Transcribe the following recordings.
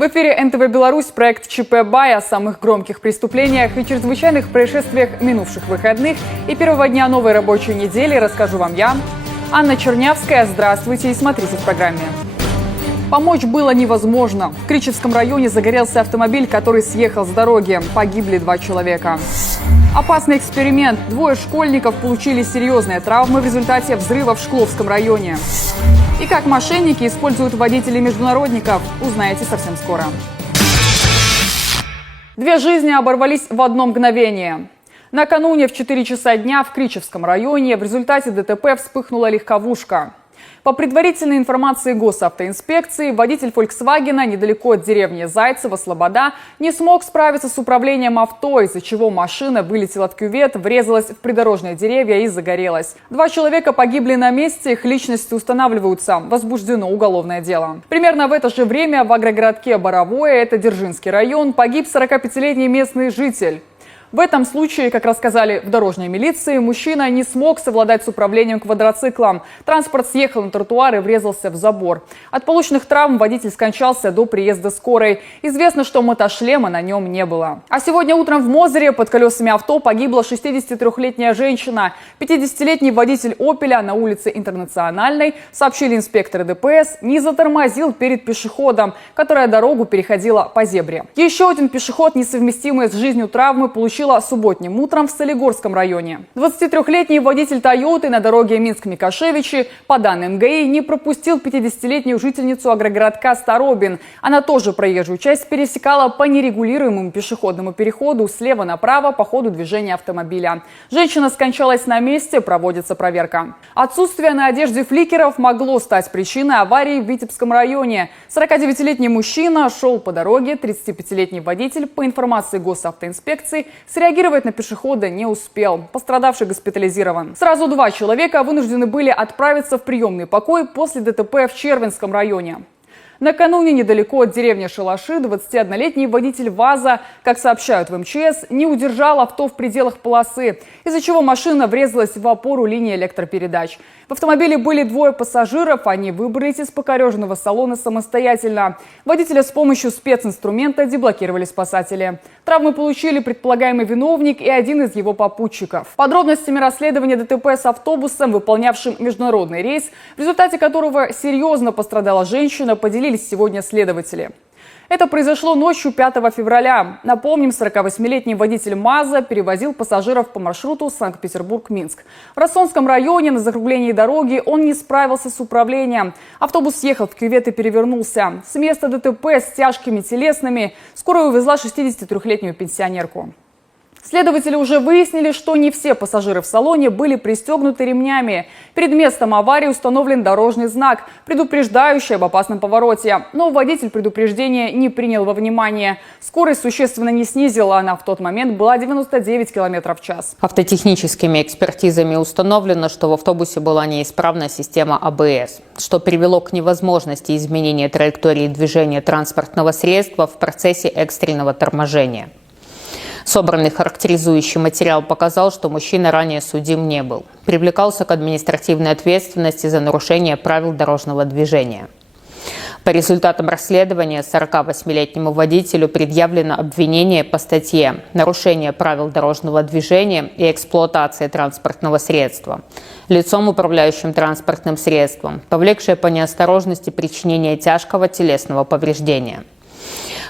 В эфире НТВ Беларусь проект ЧП.БАЙ о самых громких преступлениях и чрезвычайных происшествиях минувших выходных и первого дня новой рабочей недели расскажу вам я, Анна Чернявская. Здравствуйте и смотрите в программе. Помочь было невозможно. В Кричевском районе загорелся автомобиль, который съехал с дороги. Погибли 2 человека. Опасный эксперимент. 2 школьников получили серьезные травмы в результате взрыва в Шкловском районе. И как мошенники используют водителей-международников, узнаете совсем скоро. 2 жизни оборвались в одно мгновение. Накануне в 4 часа дня в Кричевском районе в результате ДТП вспыхнула легковушка. По предварительной информации госавтоинспекции, водитель «Фольксвагена» недалеко от деревни Зайцево, Слобода, не смог справиться с управлением авто, из-за чего машина вылетела в кювет, врезалась в придорожные деревья и загорелась. 2 человека погибли на месте, их личности устанавливаются. Возбуждено уголовное дело. Примерно в это же время в агрогородке Боровое, это Дзержинский район, погиб 45-летний местный житель. В этом случае, как рассказали в дорожной милиции, мужчина не смог совладать с управлением квадроциклом. Транспорт съехал на тротуар и врезался в забор. От полученных травм водитель скончался до приезда скорой. Известно, что мотошлема на нем не было. А сегодня утром в Мозыре под колесами авто погибла 63-летняя женщина. 50-летний водитель «Опеля» на улице Интернациональной, сообщили инспекторы ДПС, не затормозил перед пешеходом, которая дорогу переходила по зебре. Еще один пешеход, несовместимый с жизнью травмы, получил субботним утром в Солигорском районе. 23-летний водитель «Тойоты» на дороге Минск-Микошевичи, по данным ГАИ, не пропустил 50-летнюю жительницу агрогородка Старобин. Она тоже проезжую часть пересекала по нерегулируемому пешеходному переходу слева направо по ходу движения автомобиля. Женщина скончалась на месте, проводится проверка. Отсутствие на одежде фликеров могло стать причиной аварии в Витебском районе. 49-летний мужчина шел по дороге, 35-летний водитель, по информации госавтоинспекции, среагировать на пешехода не успел. Пострадавший госпитализирован. Сразу 2 человека вынуждены были отправиться в приемный покой после ДТП в Червинском районе. Накануне недалеко от деревни Шалаши 21-летний водитель ВАЗа, как сообщают в МЧС, не удержал авто в пределах полосы, из-за чего машина врезалась в опору линии электропередач. В автомобиле были 2 пассажиров, они выбрались из покореженного салона самостоятельно. Водителя с помощью специнструмента деблокировали спасатели. Травмы получили предполагаемый виновник и один из его попутчиков. Подробностями расследования ДТП с автобусом, выполнявшим международный рейс, в результате которого серьезно пострадала женщина, поделились сегодня следователи. Это произошло ночью 5 февраля. Напомним, 48-летний водитель МАЗа перевозил пассажиров по маршруту Санкт-Петербург-Минск. В Рассонском районе на закруглении дороги он не справился с управлением. Автобус съехал в кювет и перевернулся. С места ДТП с тяжкими телесными скорая увезла 63-летнюю пенсионерку. Следователи уже выяснили, что не все пассажиры в салоне были пристегнуты ремнями. Перед местом аварии установлен дорожный знак, предупреждающий об опасном повороте. Но водитель предупреждения не принял во внимание. Скорость существенно не снизила, она в тот момент была 99 км в час. Автотехническими экспертизами установлено, что в автобусе была неисправна система АБС, что привело к невозможности изменения траектории движения транспортного средства в процессе экстренного торможения. Собранный характеризующий материал показал, что мужчина ранее судим не был. Привлекался к административной ответственности за нарушение правил дорожного движения. По результатам расследования 48-летнему водителю предъявлено обвинение по статье «Нарушение правил дорожного движения и эксплуатация транспортного средства» лицом, управляющим транспортным средством, повлекшее по неосторожности причинение тяжкого телесного повреждения.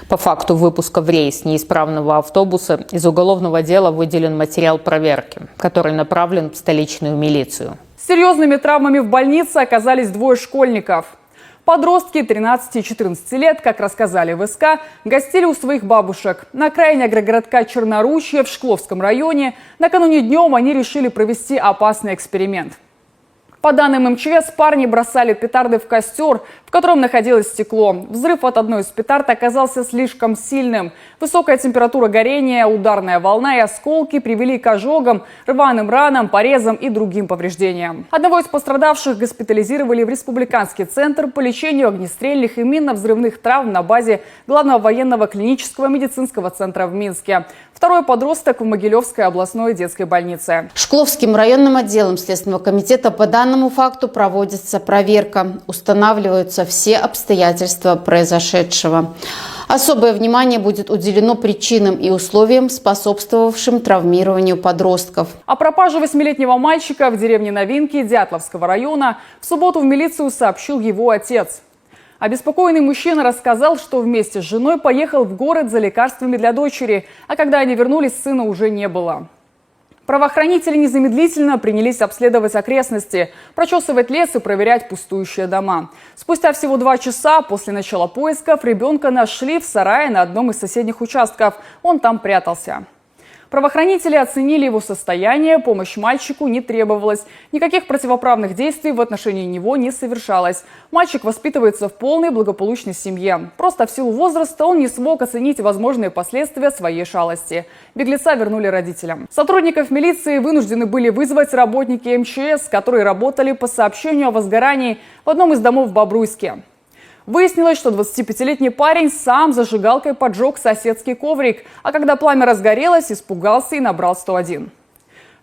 По факту выпуска в рейс неисправного автобуса из уголовного дела выделен материал проверки, который направлен в столичную милицию. С серьезными травмами в больнице оказались 2 школьников. Подростки 13 и 14 лет, как рассказали в СК, гостили у своих бабушек. На окраине агрогородка Черноручье в Шкловском районе накануне днем они решили провести опасный эксперимент. По данным МЧС, парни бросали петарды в костер, в котором находилось стекло. Взрыв от одной из петард оказался слишком сильным. Высокая температура горения, ударная волна и осколки привели к ожогам, рваным ранам, порезам и другим повреждениям. Одного из пострадавших госпитализировали в Республиканский центр по лечению огнестрельных и минно-взрывных травм на базе Главного военного клинического медицинского центра в Минске. Второй подросток в Могилевской областной детской больнице. Шкловским районным отделом Следственного комитета по данному факту проводится проверка. Устанавливаются все обстоятельства произошедшего. Особое внимание будет уделено причинам и условиям, способствовавшим травмированию подростков. О пропаже 8-летнего мальчика в деревне Новинки Дятловского района в субботу в милицию сообщил его отец. Обеспокоенный мужчина рассказал, что вместе с женой поехал в город за лекарствами для дочери, а когда они вернулись, сына уже не было. Правоохранители незамедлительно принялись обследовать окрестности, прочесывать лес и проверять пустующие дома. Спустя всего 2 часа после начала поисков ребенка нашли в сарае на одном из соседних участков. Он там прятался. Правоохранители оценили его состояние, помощь мальчику не требовалась. Никаких противоправных действий в отношении него не совершалось. Мальчик воспитывается в полной благополучной семье. Просто в силу возраста он не смог оценить возможные последствия своей шалости. Беглеца вернули родителям. Сотрудников милиции вынуждены были вызвать работники МЧС, которые работали по сообщению о возгорании в одном из домов в Бобруйске. Выяснилось, что 25-летний парень сам зажигалкой поджег соседский коврик, а когда пламя разгорелось, испугался и набрал 101.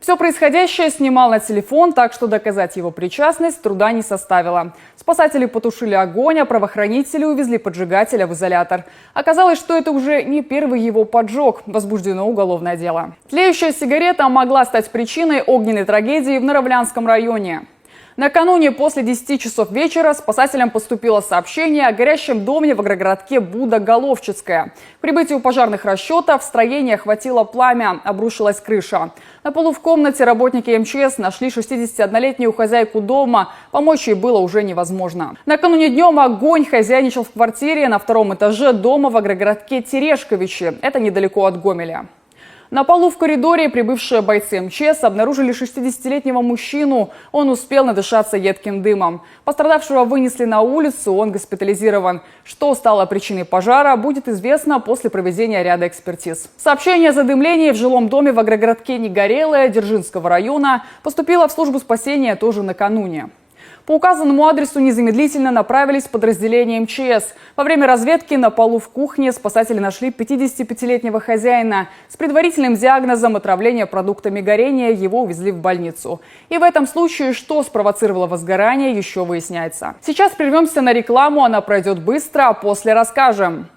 Все происходящее снимал на телефон, так что доказать его причастность труда не составило. Спасатели потушили огонь, а правоохранители увезли поджигателя в изолятор. Оказалось, что это уже не первый его поджог. Возбуждено уголовное дело. Тлеющая сигарета могла стать причиной огненной трагедии в Наравлянском районе. Накануне после 10 часов вечера спасателям поступило сообщение о горящем доме в агрогородке Буда-Головчицкая. К прибытию пожарных расчетов в строении охватило пламя, обрушилась крыша. На полу в комнате работники МЧС нашли 61-летнюю хозяйку дома. Помочь ей было уже невозможно. Накануне днем огонь хозяйничал в квартире на 2-м этаже дома в агрогородке Терешковичи. Это недалеко от Гомеля. На полу в коридоре прибывшие бойцы МЧС обнаружили 60-летнего мужчину. Он успел надышаться едким дымом. Пострадавшего вынесли на улицу, он госпитализирован. Что стало причиной пожара, будет известно после проведения ряда экспертиз. Сообщение о задымлении в жилом доме в агрогородке Негорелое Дзержинского района поступило в службу спасения тоже накануне. По указанному адресу незамедлительно направились подразделения МЧС. Во время разведки на полу в кухне спасатели нашли 55-летнего хозяина. С предварительным диагнозом отравления продуктами горения его увезли в больницу. И в этом случае, что спровоцировало возгорание, еще выясняется. Сейчас прервемся на рекламу, она пройдет быстро, а после расскажем.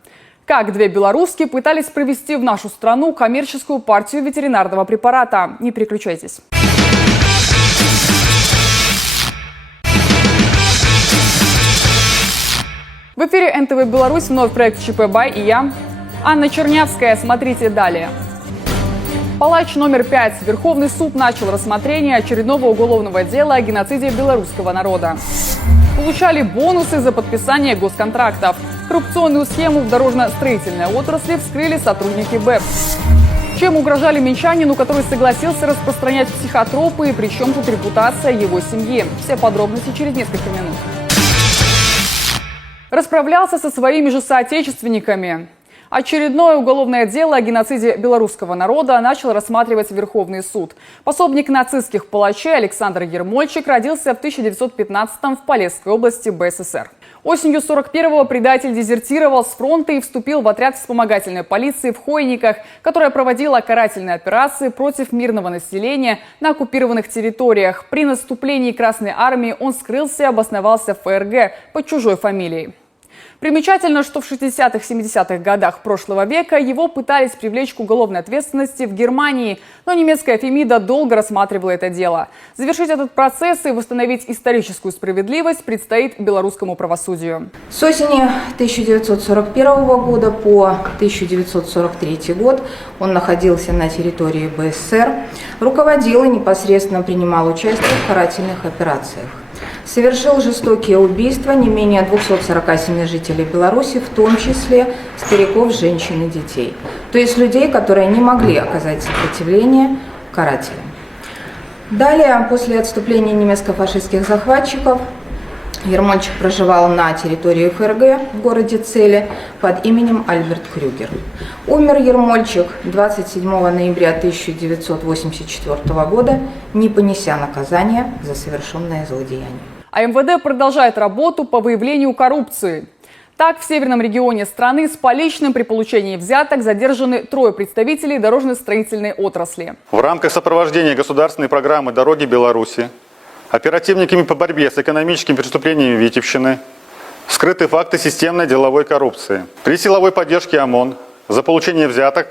Как 2 белоруски пытались провести в нашу страну коммерческую партию ветеринарного препарата. Не переключайтесь. В эфире НТВ Беларусь, вновь проект ЧП.БАЙ и я, Анна Чернявская. Смотрите далее. Палач номер 5. Верховный суд начал рассмотрение очередного уголовного дела о геноциде белорусского народа. Получали бонусы за подписание госконтрактов. Коррупционную схему в дорожно-строительной отрасли вскрыли сотрудники БЭП. Чем угрожали минчанину, который согласился распространять психотропы, и при чем тут репутация его семьи? Все подробности через несколько минут. Расправлялся со своими же соотечественниками. Очередное уголовное дело о геноциде белорусского народа начал рассматривать Верховный суд. Пособник нацистских палачей Александр Ермольчик родился в 1915-м в Полесской области БССР. Осенью 41-го предатель дезертировал с фронта и вступил в отряд вспомогательной полиции в Хойниках, которая проводила карательные операции против мирного населения на оккупированных территориях. При наступлении Красной армии он скрылся и обосновался в ФРГ под чужой фамилией. Примечательно, что в 60-70-х годах прошлого века его пытались привлечь к уголовной ответственности в Германии, но немецкая Фемида долго рассматривала это дело. Завершить этот процесс и восстановить историческую справедливость предстоит белорусскому правосудию. С осени 1941 года по 1943 год он находился на территории БССР, руководил и непосредственно принимал участие в карательных операциях. Совершил жестокие убийства не менее 247 жителей Беларуси, в том числе стариков, женщин и детей. То есть людей, которые не могли оказать сопротивление карателям. Далее, после отступления немецко-фашистских захватчиков, Ермольчик проживал на территории ФРГ в городе Целе под именем Альберт Крюгер. Умер Ермольчик 27 ноября 1984 года, не понеся наказания за совершенное злодеяние. А МВД продолжает работу по выявлению коррупции. Так, в северном регионе страны с поличным при получении взяток задержаны 3 представителей дорожно-строительной отрасли. В рамках сопровождения государственной программы «Дороги Беларуси» оперативниками по борьбе с экономическими преступлениями Витебщины Вскрыты факты системной деловой коррупции. При силовой поддержке ОМОН за получение взяток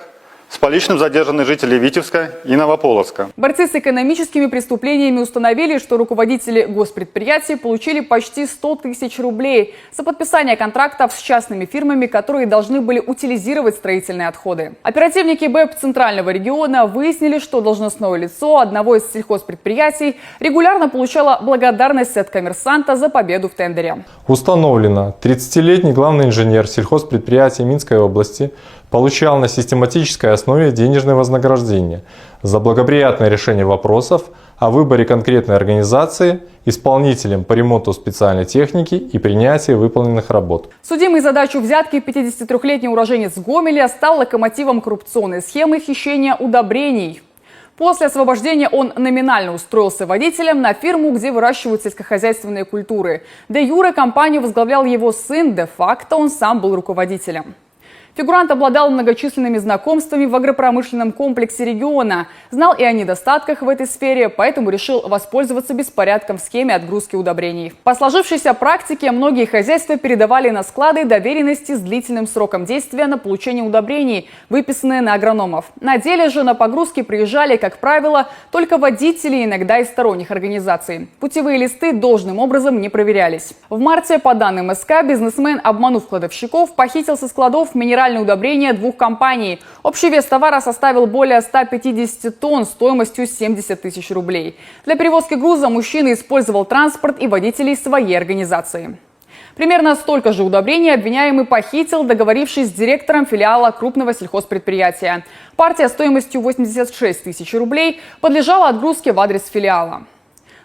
с поличным задержаны жители Витебска и Новополоцка. Борцы с экономическими преступлениями установили, что руководители госпредприятий получили почти 100 тысяч рублей за подписание контрактов с частными фирмами, которые должны были утилизировать строительные отходы. Оперативники БЭП Центрального региона выяснили, что должностное лицо одного из сельхозпредприятий регулярно получало благодарность от коммерсанта за победу в тендере. Установлено, 30-летний главный инженер сельхозпредприятия Минской области получал на систематической основе денежное вознаграждение за благоприятное решение вопросов о выборе конкретной организации исполнителем по ремонту специальной техники и принятии выполненных работ. Судимый за дачу взятки 53-летний уроженец Гомеля стал локомотивом коррупционной схемы хищения удобрений. После освобождения он номинально устроился водителем на фирму, где выращивают сельскохозяйственные культуры. Де юре компанию возглавлял его сын, де-факто он сам был руководителем. Фигурант обладал многочисленными знакомствами в агропромышленном комплексе региона, знал и о недостатках в этой сфере, поэтому решил воспользоваться беспорядком в схеме отгрузки удобрений. По сложившейся практике многие хозяйства передавали на склады доверенности с длительным сроком действия на получение удобрений, выписанные на агрономов. На деле же на погрузки приезжали, как правило, только водители, иногда из сторонних организаций. Путевые листы должным образом не проверялись. В марте, по данным СК, бизнесмен, обманув кладовщиков, похитил со складов минеральные удобрения двух компаний. Общий вес товара составил более 150 тонн стоимостью 70 тысяч рублей. Для перевозки груза мужчина использовал транспорт и водителей своей организации. Примерно столько же удобрений обвиняемый похитил, договорившись с директором филиала крупного сельхозпредприятия. Партия стоимостью 86 тысяч рублей подлежала отгрузке в адрес филиала.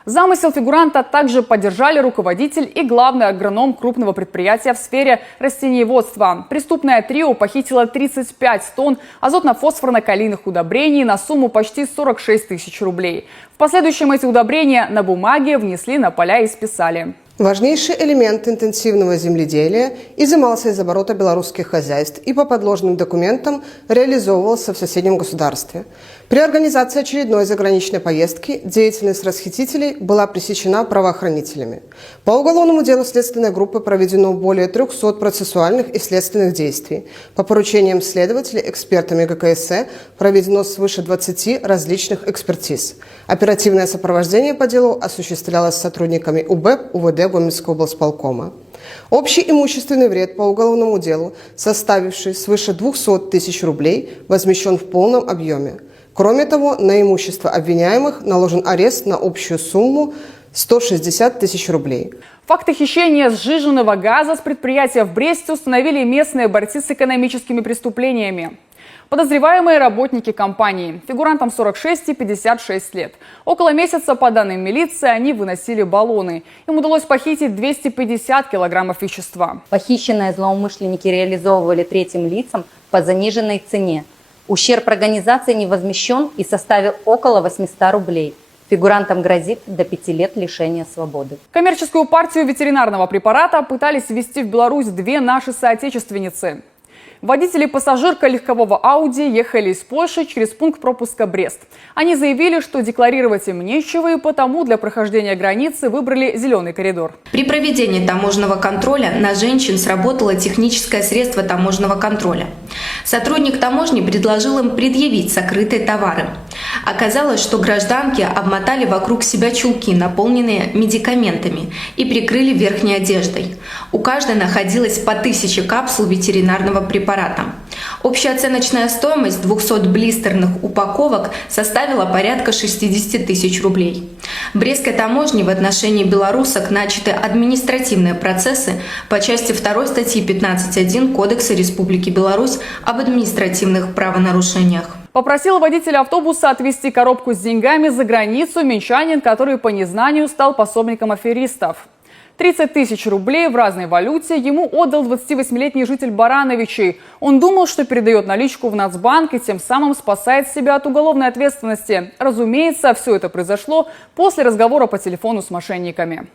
Замысел фигуранта также поддержали руководитель и главный агроном крупного предприятия в сфере растениеводства. Преступное трио похитило 35 тонн азотно-фосфорно-калийных удобрений на сумму почти 46 тысяч рублей. В последующем эти удобрения на бумаге внесли на поля и списали. Важнейший элемент интенсивного земледелия изымался из оборота белорусских хозяйств и по подложным документам реализовывался в соседнем государстве. При организации очередной заграничной поездки деятельность расхитителей была пресечена правоохранителями. По уголовному делу следственной группы проведено более 300 процессуальных и следственных действий. По поручениям следователей экспертами ГКС проведено свыше 20 различных экспертиз. Оперативное сопровождение по делу осуществлялось сотрудниками УБЭП, УВД Гомельского облсполкома. Общий имущественный вред по уголовному делу, составивший свыше 200 тысяч рублей, возмещен в полном объеме. Кроме того, на имущество обвиняемых наложен арест на общую сумму 160 тысяч рублей. Факты хищения сжиженного газа с предприятия в Бресте установили местные борцы с экономическими преступлениями. Подозреваемые работники компании. Фигурантам 46 и 56 лет. Около месяца, по данным милиции, они выносили баллоны. Им удалось похитить 250 килограммов вещества. Похищенное злоумышленники реализовывали третьим лицам по заниженной цене. Ущерб организации не возмещен и составил около 800 рублей. Фигурантам грозит до 5 лет лишения свободы. Коммерческую партию ветеринарного препарата пытались ввести в Беларусь две наши соотечественницы. Водитель и пассажирка легкового Ауди ехали из Польши через пункт пропуска Брест. Они заявили, что декларировать им нечего, и потому для прохождения границы выбрали зеленый коридор. При проведении таможенного контроля на женщин сработало техническое средство таможенного контроля. Сотрудник таможни предложил им предъявить сокрытые товары. Оказалось, что гражданки обмотали вокруг себя чулки, наполненные медикаментами, и прикрыли верхней одеждой. У каждой находилось по 1000 капсул ветеринарного препарата. Общая оценочная стоимость 200 блистерных упаковок составила порядка 60 тысяч рублей. В Брестской таможне в отношении белорусок начаты административные процессы по части 2 статьи 15.1 Кодекса Республики Беларусь об административных правонарушениях. Попросил водителя автобуса отвезти коробку с деньгами за границу минчанин, который по незнанию стал пособником аферистов. 30 тысяч рублей в разной валюте ему отдал 28-летний житель Барановичей. Он думал, что передает наличку в Нацбанк и тем самым спасает себя от уголовной ответственности. Разумеется, все это произошло после разговора по телефону с мошенниками.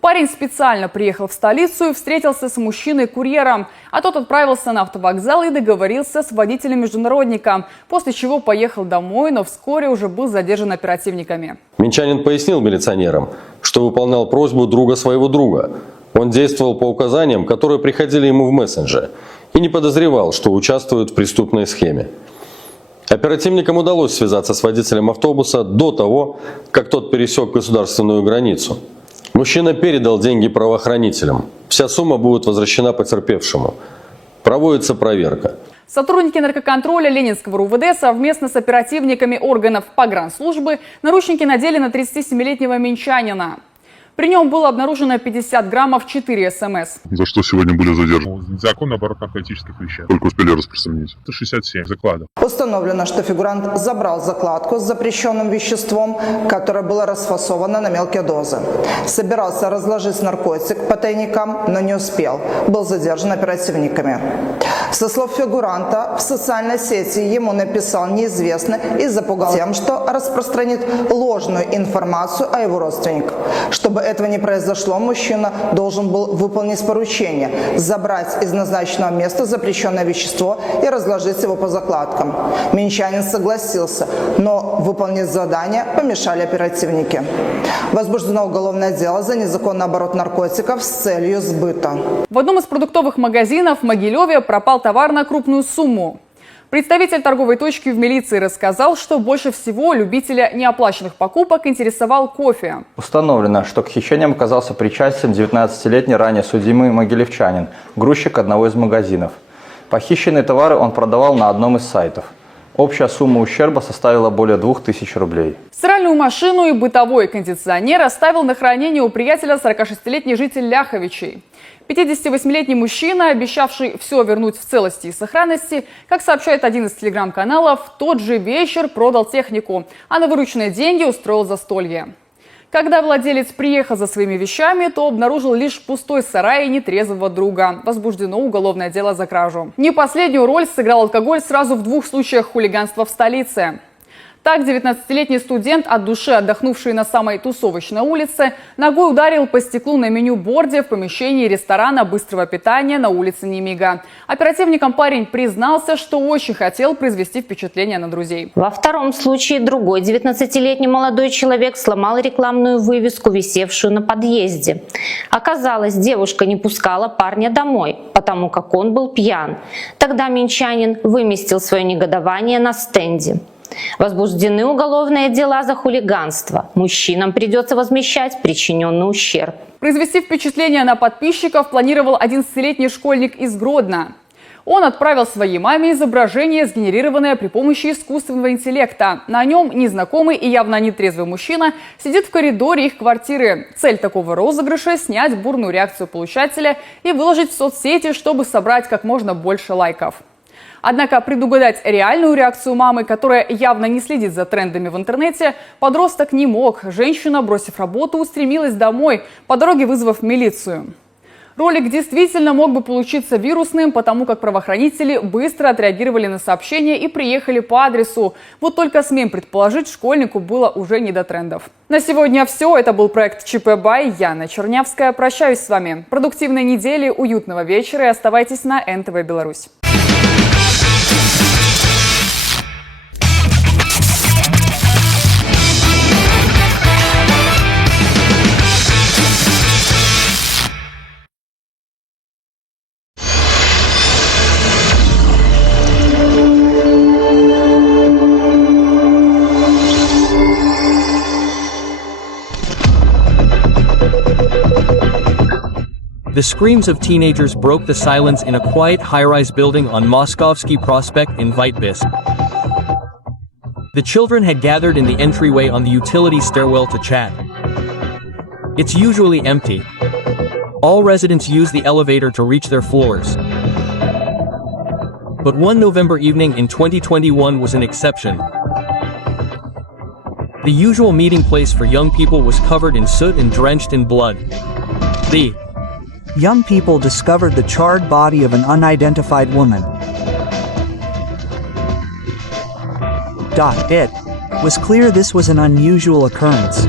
Парень специально приехал в столицу и встретился с мужчиной-курьером, а тот отправился на автовокзал и договорился с водителем-международником, после чего поехал домой, но вскоре уже был задержан оперативниками. Минчанин пояснил милиционерам, что выполнял просьбу друга своего друга. Он действовал по указаниям, которые приходили ему в мессенджер, и не подозревал, что участвует в преступной схеме. Оперативникам удалось связаться с водителем автобуса до того, как тот пересек государственную границу. Мужчина передал деньги правоохранителям. Вся сумма будет возвращена потерпевшему. Проводится проверка. Сотрудники наркоконтроля Ленинского РУВД совместно с оперативниками органов погранслужбы наручники надели на 37-летнего минчанина. При нем было обнаружено 50 граммов 4 СМС. За что сегодня были задержаны? Закон оборот наркотических веществ. Сколько успели распространить? 167 закладов. Установлено, что фигурант забрал закладку с запрещенным веществом, которое было расфасовано на мелкие дозы. Собирался разложить наркотик по тайникам, но не успел. Был задержан оперативниками. Со слов фигуранта, в социальной сети ему написал неизвестный и запугал тем, что распространит ложную информацию о его родственниках. Чтобы этого не произошло, мужчина должен был выполнить поручение – забрать из назначенного места запрещенное вещество и разложить его по закладкам. Минчанин согласился, но выполнить задание помешали оперативники. Возбуждено уголовное дело за незаконный оборот наркотиков с целью сбыта. В одном из продуктовых магазинов в Могилеве пропал товар на крупную сумму. Представитель торговой точки в милиции рассказал, что больше всего любителя неоплаченных покупок интересовал кофе. Установлено, что к хищениям оказался причастен 19-летний ранее судимый могилевчанин, грузчик одного из магазинов. Похищенные товары он продавал на одном из сайтов. Общая сумма ущерба составила более 2000 рублей. Стиральную машину и бытовой кондиционер оставил на хранение у приятеля 46-летний житель Ляховичей. 58-летний мужчина, обещавший все вернуть в целости и сохранности, как сообщает один из телеграм-каналов, в тот же вечер продал технику, а на вырученные деньги устроил застолье. Когда владелец приехал за своими вещами, то обнаружил лишь пустой сарай и нетрезвого друга. Возбуждено уголовное дело за кражу. Не последнюю роль сыграл алкоголь сразу в 2 случаях хулиганства в столице. Так, 19-летний студент, от души отдохнувший на самой тусовочной улице, ногой ударил по стеклу на меню-борде в помещении ресторана быстрого питания на улице Немига. Оперативникам парень признался, что очень хотел произвести впечатление на друзей. Во втором случае другой 19-летний молодой человек сломал рекламную вывеску, висевшую на подъезде. Оказалось, девушка не пускала парня домой, потому как он был пьян. Тогда минчанин выместил свое негодование на стенде. Возбуждены уголовные дела за хулиганство. Мужчинам придется возмещать причиненный ущерб. Произвести впечатление на подписчиков планировал 11-летний школьник из Гродно. Он отправил своей маме изображение, сгенерированное при помощи искусственного интеллекта. На нем незнакомый и явно нетрезвый мужчина сидит в коридоре их квартиры. Цель такого розыгрыша – снять бурную реакцию получателя и выложить в соцсети, чтобы собрать как можно больше лайков. Однако предугадать реальную реакцию мамы, которая явно не следит за трендами в интернете, подросток не мог. Женщина, бросив работу, устремилась домой, по дороге вызвав милицию. Ролик действительно мог бы получиться вирусным, потому как правоохранители быстро отреагировали на сообщение и приехали по адресу. Вот только, смеем предположить, школьнику было уже не до трендов. На сегодня все. Это был проект ЧП.БАЙ. Яна Чернявская. Прощаюсь с вами. Продуктивной недели, уютного вечера и оставайтесь на НТВ Беларусь. The screams of teenagers broke the silence in a quiet high-rise building on Moskovsky Prospect in Vitebsk. The children had gathered in the entryway on the utility stairwell to chat. It's usually empty. All residents use the elevator to reach their floors. But one November evening in 2021 was an exception. The usual meeting place for young people was covered in soot and drenched in blood. The young people discovered the charred body of an unidentified woman. It was clear this was an unusual occurrence.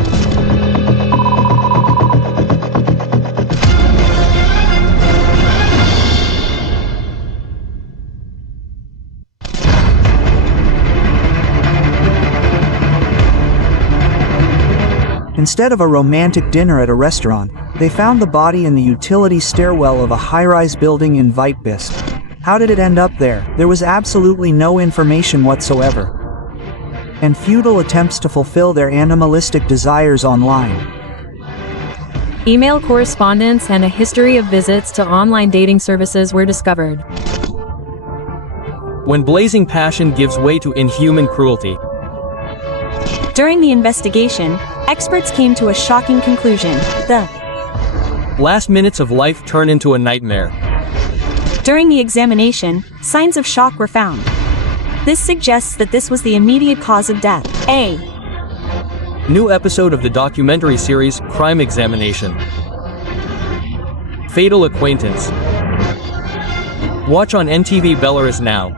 Instead of a romantic dinner at a restaurant, they found the body in the utility stairwell of a high-rise building in Vitebsk. How did it end up there? There was absolutely no information whatsoever. And futile attempts to fulfill their animalistic desires online. Email correspondence and a history of visits to online dating services were discovered. When blazing passion gives way to inhuman cruelty. During the investigation, experts came to a shocking conclusion. The last minutes of life turn into a nightmare. During the examination, signs of shock were found. This suggests that this was the immediate cause of death. A new episode of the documentary series Crime Examination. Fatal Acquaintance. Watch on NTV Belarus now.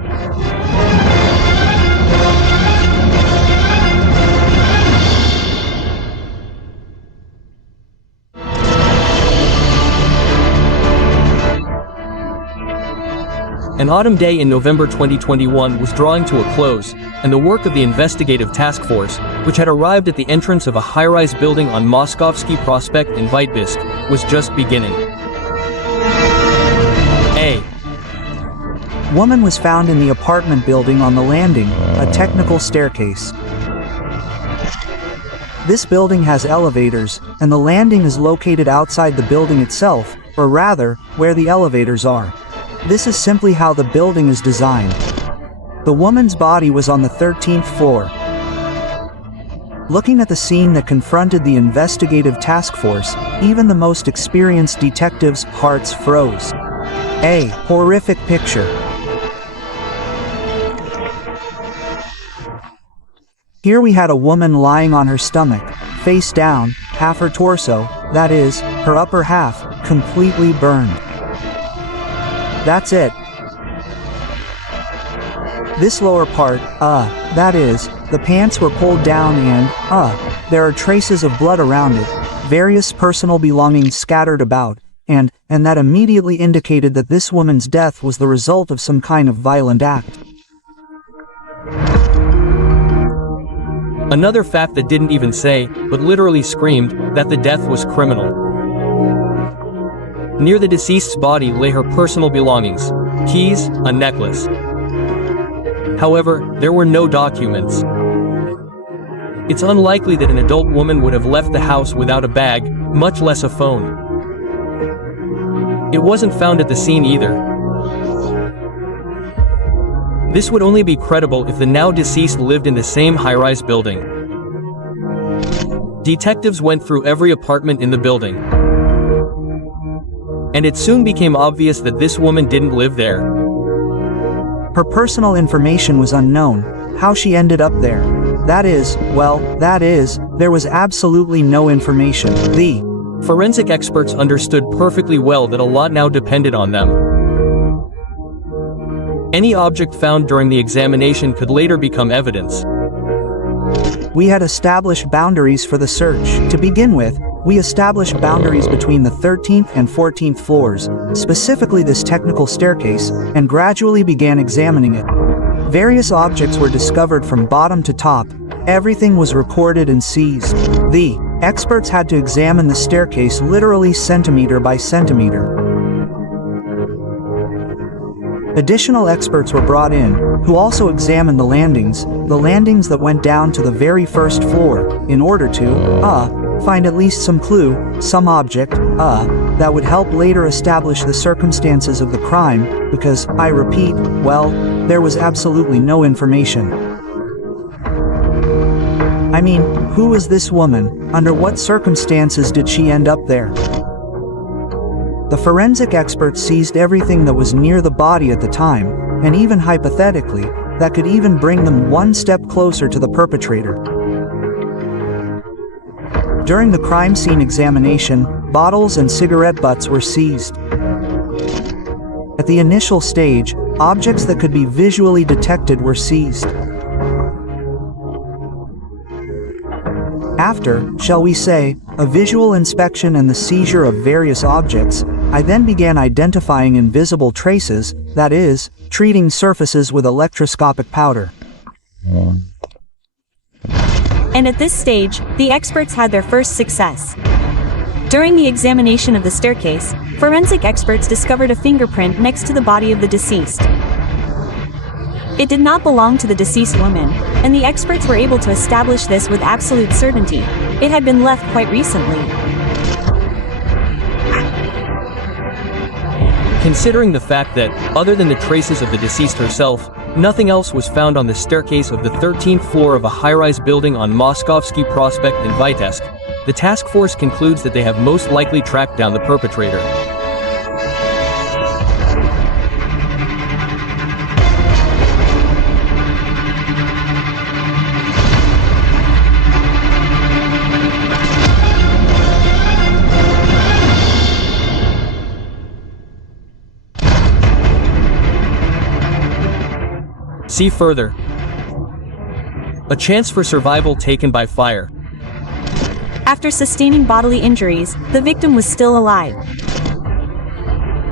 An autumn day in November 2021 was drawing to a close, and the work of the investigative task force, which had arrived at the entrance of a high-rise building on Moskovsky Prospect in Vitebsk, was just beginning. A woman was found in the apartment building on the landing, a technical staircase. This building has elevators, and the landing is located outside the building itself, or rather, where the elevators are. This is simply how the building is designed. The woman's body was on the 13th floor. Looking at the scene that confronted the investigative task force, even the most experienced detectives' hearts froze. A horrific picture. Here we had a woman lying on her stomach, face down, half her torso, that is, her upper half, completely burned. That's it. This lower part, that is, the pants were pulled down and, there are traces of blood around it, various personal belongings scattered about, and that immediately indicated that this woman's death was the result of some kind of violent act. Another fact that didn't even say, but literally screamed, that the death was criminal. Near the deceased's body lay her personal belongings, keys, a necklace. However, there were no documents. It's unlikely that an adult woman would have left the house without a bag, much less a phone. It wasn't found at the scene either. This would only be credible if the now deceased lived in the same high-rise building. Detectives went through every apartment in the building. And it soon became obvious that this woman didn't live there. Her personal information was unknown. How she ended up there. That is, there was absolutely no information. The forensic experts understood perfectly well that a lot now depended on them. Any object found during the examination could later become evidence. We had established boundaries for the search. To begin with, we established boundaries between the 13th and 14th floors, specifically this technical staircase, and gradually began examining it. Various objects were discovered from bottom to top. Everything was recorded and seized. The experts had to examine the staircase literally centimeter by centimeter. Additional experts were brought in, who also examined the landings that went down to the very first floor, in order to, find at least some clue, some object, that would help later establish the circumstances of the crime, because, I repeat, there was absolutely no information. I mean, who was this woman? Under what circumstances did she end up there? The forensic experts seized everything that was near the body at the time, and even hypothetically, that could even bring them one step closer to the perpetrator. During the crime scene examination, bottles and cigarette butts were seized. At the initial stage, objects that could be visually detected were seized. After, shall we say, a visual inspection and the seizure of various objects, I then began identifying invisible traces, that is, treating surfaces with electroscopic powder. and at this stage, the experts had their first success. During the examination of the staircase, forensic experts discovered a fingerprint next to the body of the deceased. It did not belong to the deceased woman, and the experts were able to establish this with absolute certainty. It had been left quite recently. Considering the fact that, other than the traces of the deceased herself, nothing else was found on the staircase of the 13th floor of a high-rise building on Moskovsky Prospect in Vitebsk, the task force concludes that they have most likely tracked down the perpetrator. See further. A chance for survival taken by fire. After sustaining bodily injuries, the victim was still alive.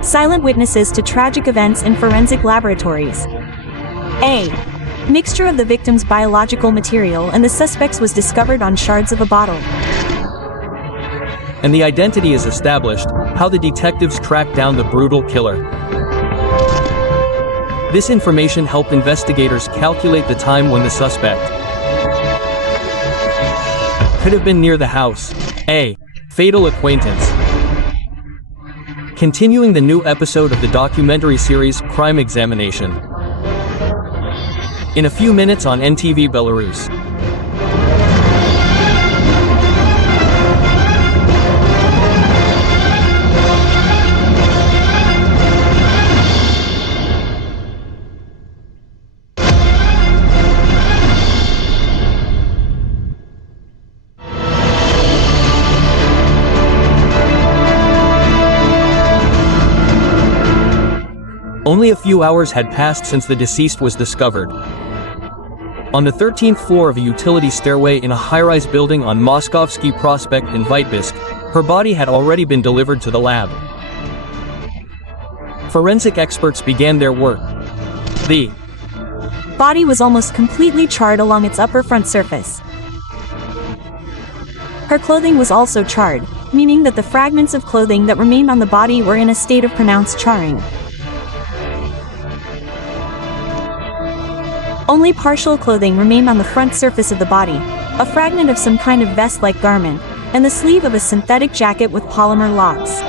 Silent witnesses to tragic events in forensic laboratories. A. Mixture of the victim's biological material and the suspect's was discovered on shards of a bottle. And the identity is established, how the detectives tracked down the brutal killer. This information helped investigators calculate the time when the suspect could have been near the house. A. Fatal acquaintance. Continuing the new episode of the documentary series Crime Examination. In a few minutes on NTV Belarus. Only a few hours had passed since the deceased was discovered. On the 13th floor of a utility stairway in a high-rise building on Moskovsky Prospect in Vitebsk, her body had already been delivered to the lab. Forensic experts began their work. The body was almost completely charred along its upper front surface. Her clothing was also charred, meaning that the fragments of clothing that remained on the body were in a state of pronounced charring. Only partial clothing remained on the front surface of the body, a fragment of some kind of vest-like garment, and the sleeve of a synthetic jacket with polymer locks.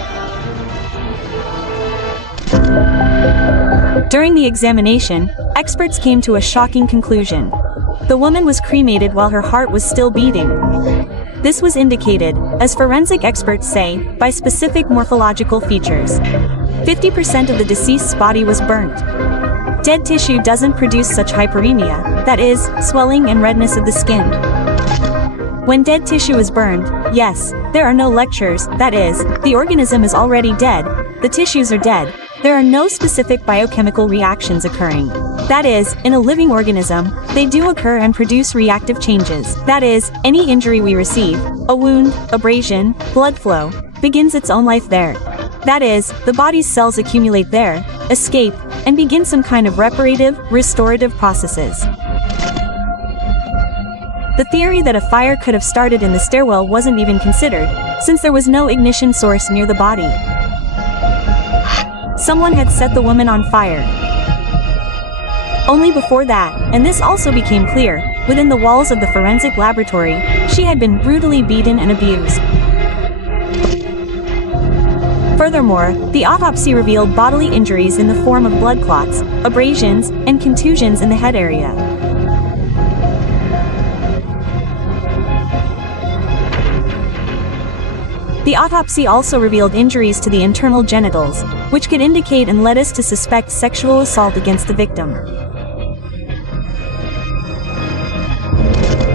During the examination, experts came to a shocking conclusion. The woman was cremated while her heart was still beating. This was indicated, as forensic experts say, by specific morphological features. 50% of the deceased's body was burnt. Dead tissue doesn't produce such hyperemia, that is, swelling and redness of the skin. When dead tissue is burned, yes, there are no lectures, that is, the organism is already dead, the tissues are dead, there are no specific biochemical reactions occurring. That is, in a living organism, they do occur and produce reactive changes. That is, any injury we receive, a wound, abrasion, blood flow, begins its own life there. That is, the body's cells accumulate there, escape, and begin some kind of reparative, restorative processes. The theory that a fire could have started in the stairwell wasn't even considered, since there was no ignition source near the body. Someone had set the woman on fire. Only before that, and this also became clear, within the walls of the forensic laboratory, she had been brutally beaten and abused. Furthermore, the autopsy revealed bodily injuries in the form of blood clots, abrasions, and contusions in the head area. The autopsy also revealed injuries to the internal genitals, which could indicate and led us to suspect sexual assault against the victim.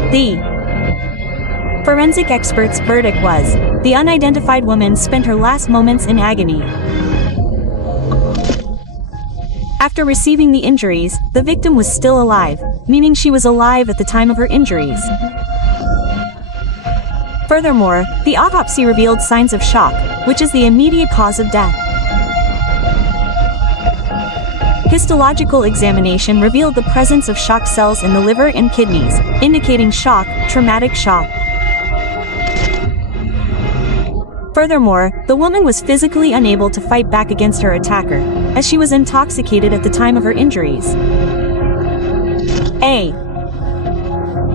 The forensic expert's verdict was, the unidentified woman spent her last moments in agony. After receiving the injuries, the victim was still alive, meaning she was alive at the time of her injuries. Furthermore, the autopsy revealed signs of shock, which is the immediate cause of death. Histological examination revealed the presence of shock cells in the liver and kidneys, indicating shock, traumatic shock. Furthermore, the woman was physically unable to fight back against her attacker, as she was intoxicated at the time of her injuries. A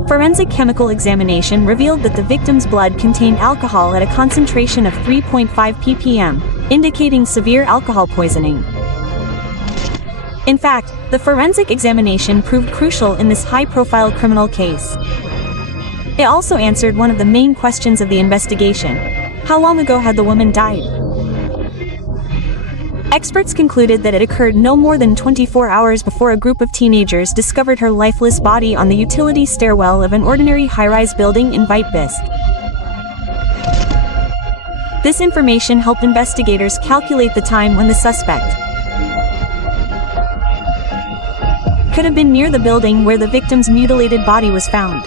forensic chemical examination revealed that the victim's blood contained alcohol at a concentration of 3.5 ppm, indicating severe alcohol poisoning. In fact, the forensic examination proved crucial in this high-profile criminal case. It also answered one of the main questions of the investigation: how long ago had the woman died? Experts concluded that it occurred no more than 24 hours before a group of teenagers discovered her lifeless body on the utility stairwell of an ordinary high-rise building in Whitebisk. This information helped investigators calculate the time when the suspect could have been near the building where the victim's mutilated body was found.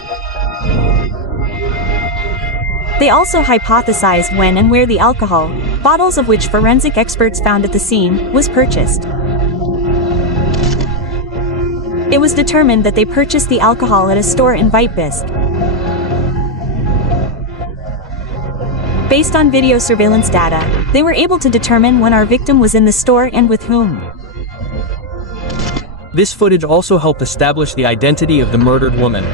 They also hypothesized when and where the alcohol, bottles of which forensic experts found at the scene, was purchased. It was determined that they purchased the alcohol at a store in Whitebisk. Based on video surveillance data, they were able to determine when our victim was in the store and with whom. This footage also helped establish the identity of the murdered woman.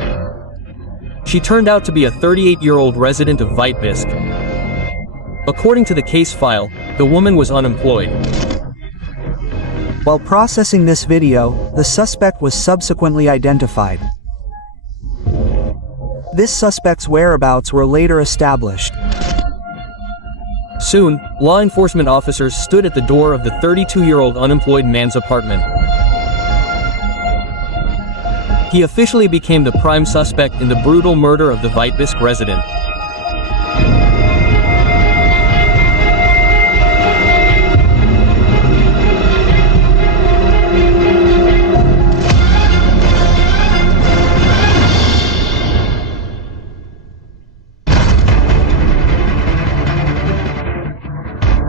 She turned out to be a 38-year-old resident of Whitebisk. According to the case file, the woman was unemployed. While processing this video, the suspect was subsequently identified. This suspect's whereabouts were later established. Soon, law enforcement officers stood at the door of the 32-year-old unemployed man's apartment. He officially became the prime suspect in the brutal murder of the Whitebisk resident.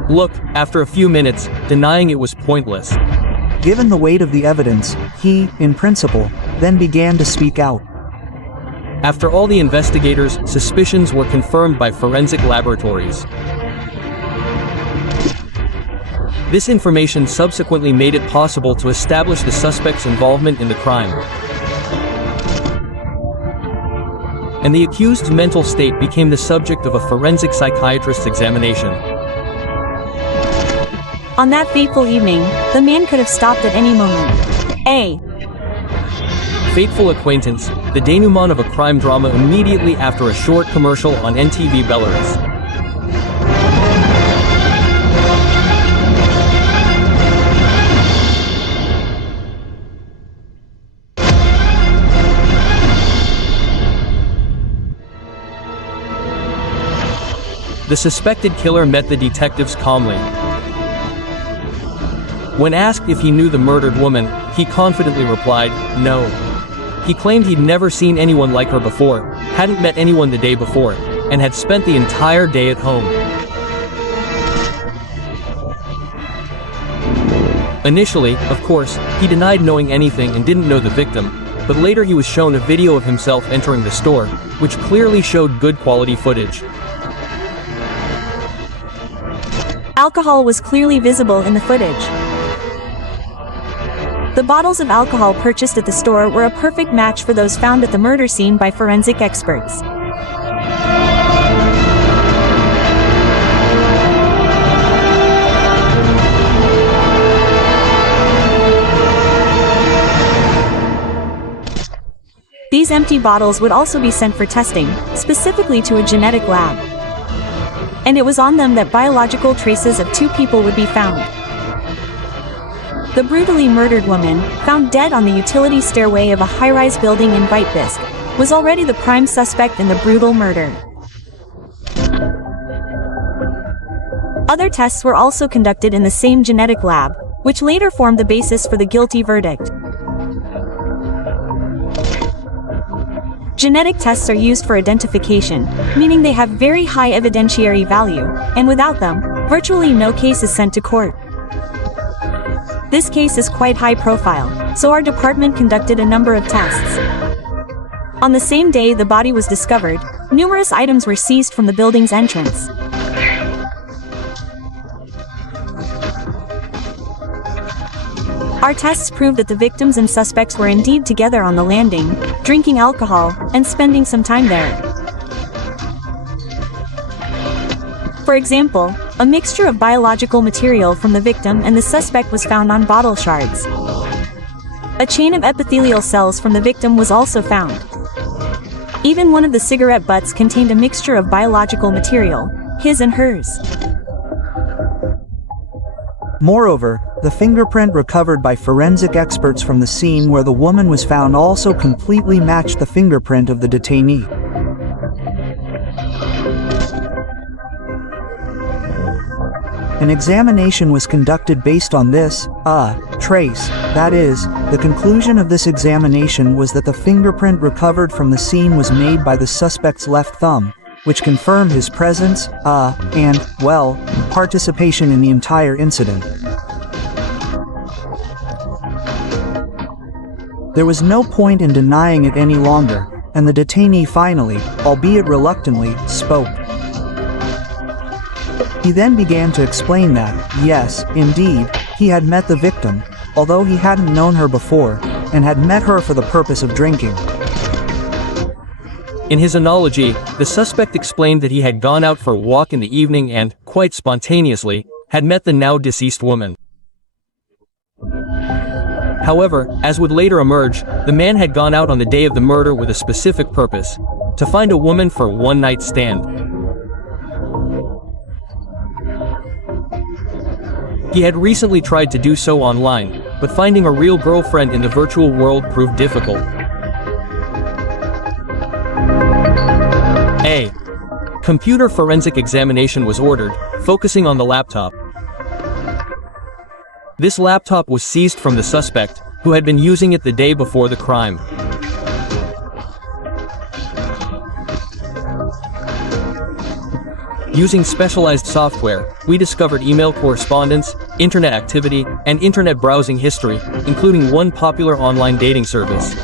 Look, after a few minutes, denying it was pointless. Given the weight of the evidence, he, in principle, then began to speak out. After all the investigators' suspicions were confirmed by forensic laboratories. This information subsequently made it possible to establish the suspect's involvement in the crime. And the accused's mental state became the subject of a forensic psychiatrist's examination. On that fateful evening, the man could have stopped at any moment. A fateful acquaintance, the denouement of a crime drama immediately after a short commercial on NTV Belarus. The suspected killer met the detectives calmly. When asked if he knew the murdered woman, he confidently replied, no. He claimed he'd never seen anyone like her before, hadn't met anyone the day before, and had spent the entire day at home. Initially, of course, he denied knowing anything and didn't know the victim, but later he was shown a video of himself entering the store, which clearly showed good quality footage. Alcohol was clearly visible in the footage. The bottles of alcohol purchased at the store were a perfect match for those found at the murder scene by forensic experts. These empty bottles would also be sent for testing, specifically to a genetic lab. And it was on them that biological traces of two people would be found. The brutally murdered woman, found dead on the utility stairway of a high-rise building in Whitebisk, was already the prime suspect in the brutal murder. Other tests were also conducted in the same genetic lab, which later formed the basis for the guilty verdict. Genetic tests are used for identification, meaning they have very high evidentiary value, and without them, virtually no case is sent to court. This case is quite high profile, so our department conducted a number of tests. On the same day the body was discovered, numerous items were seized from the building's entrance. Our tests proved that the victims and suspects were indeed together on the landing, drinking alcohol, and spending some time there. For example, a mixture of biological material from the victim and the suspect was found on bottle shards. A chain of epithelial cells from the victim was also found. Even one of the cigarette butts contained a mixture of biological material, his and hers. Moreover, the fingerprint recovered by forensic experts from the scene where the woman was found also completely matched the fingerprint of the detainee. An examination was conducted based on this, trace. That is, the conclusion of this examination was that the fingerprint recovered from the scene was made by the suspect's left thumb, which confirmed his presence, and, well, participation in the entire incident. There was no point in denying it any longer, and the detainee finally, albeit reluctantly, spoke. He then began to explain that, yes, indeed, he had met the victim, although he hadn't known her before, and had met her for the purpose of drinking. In his analogy, the suspect explained that he had gone out for a walk in the evening and, quite spontaneously, had met the now deceased woman. However, as would later emerge, the man had gone out on the day of the murder with a specific purpose: to find a woman for a one-night stand. He had recently tried to do so online, but finding a real girlfriend in the virtual world proved difficult. A computer forensic examination was ordered, focusing on the laptop. This laptop was seized from the suspect, who had been using it the day before the crime. Using specialized software, we discovered email correspondence, internet activity, and internet browsing history, including one popular online dating service.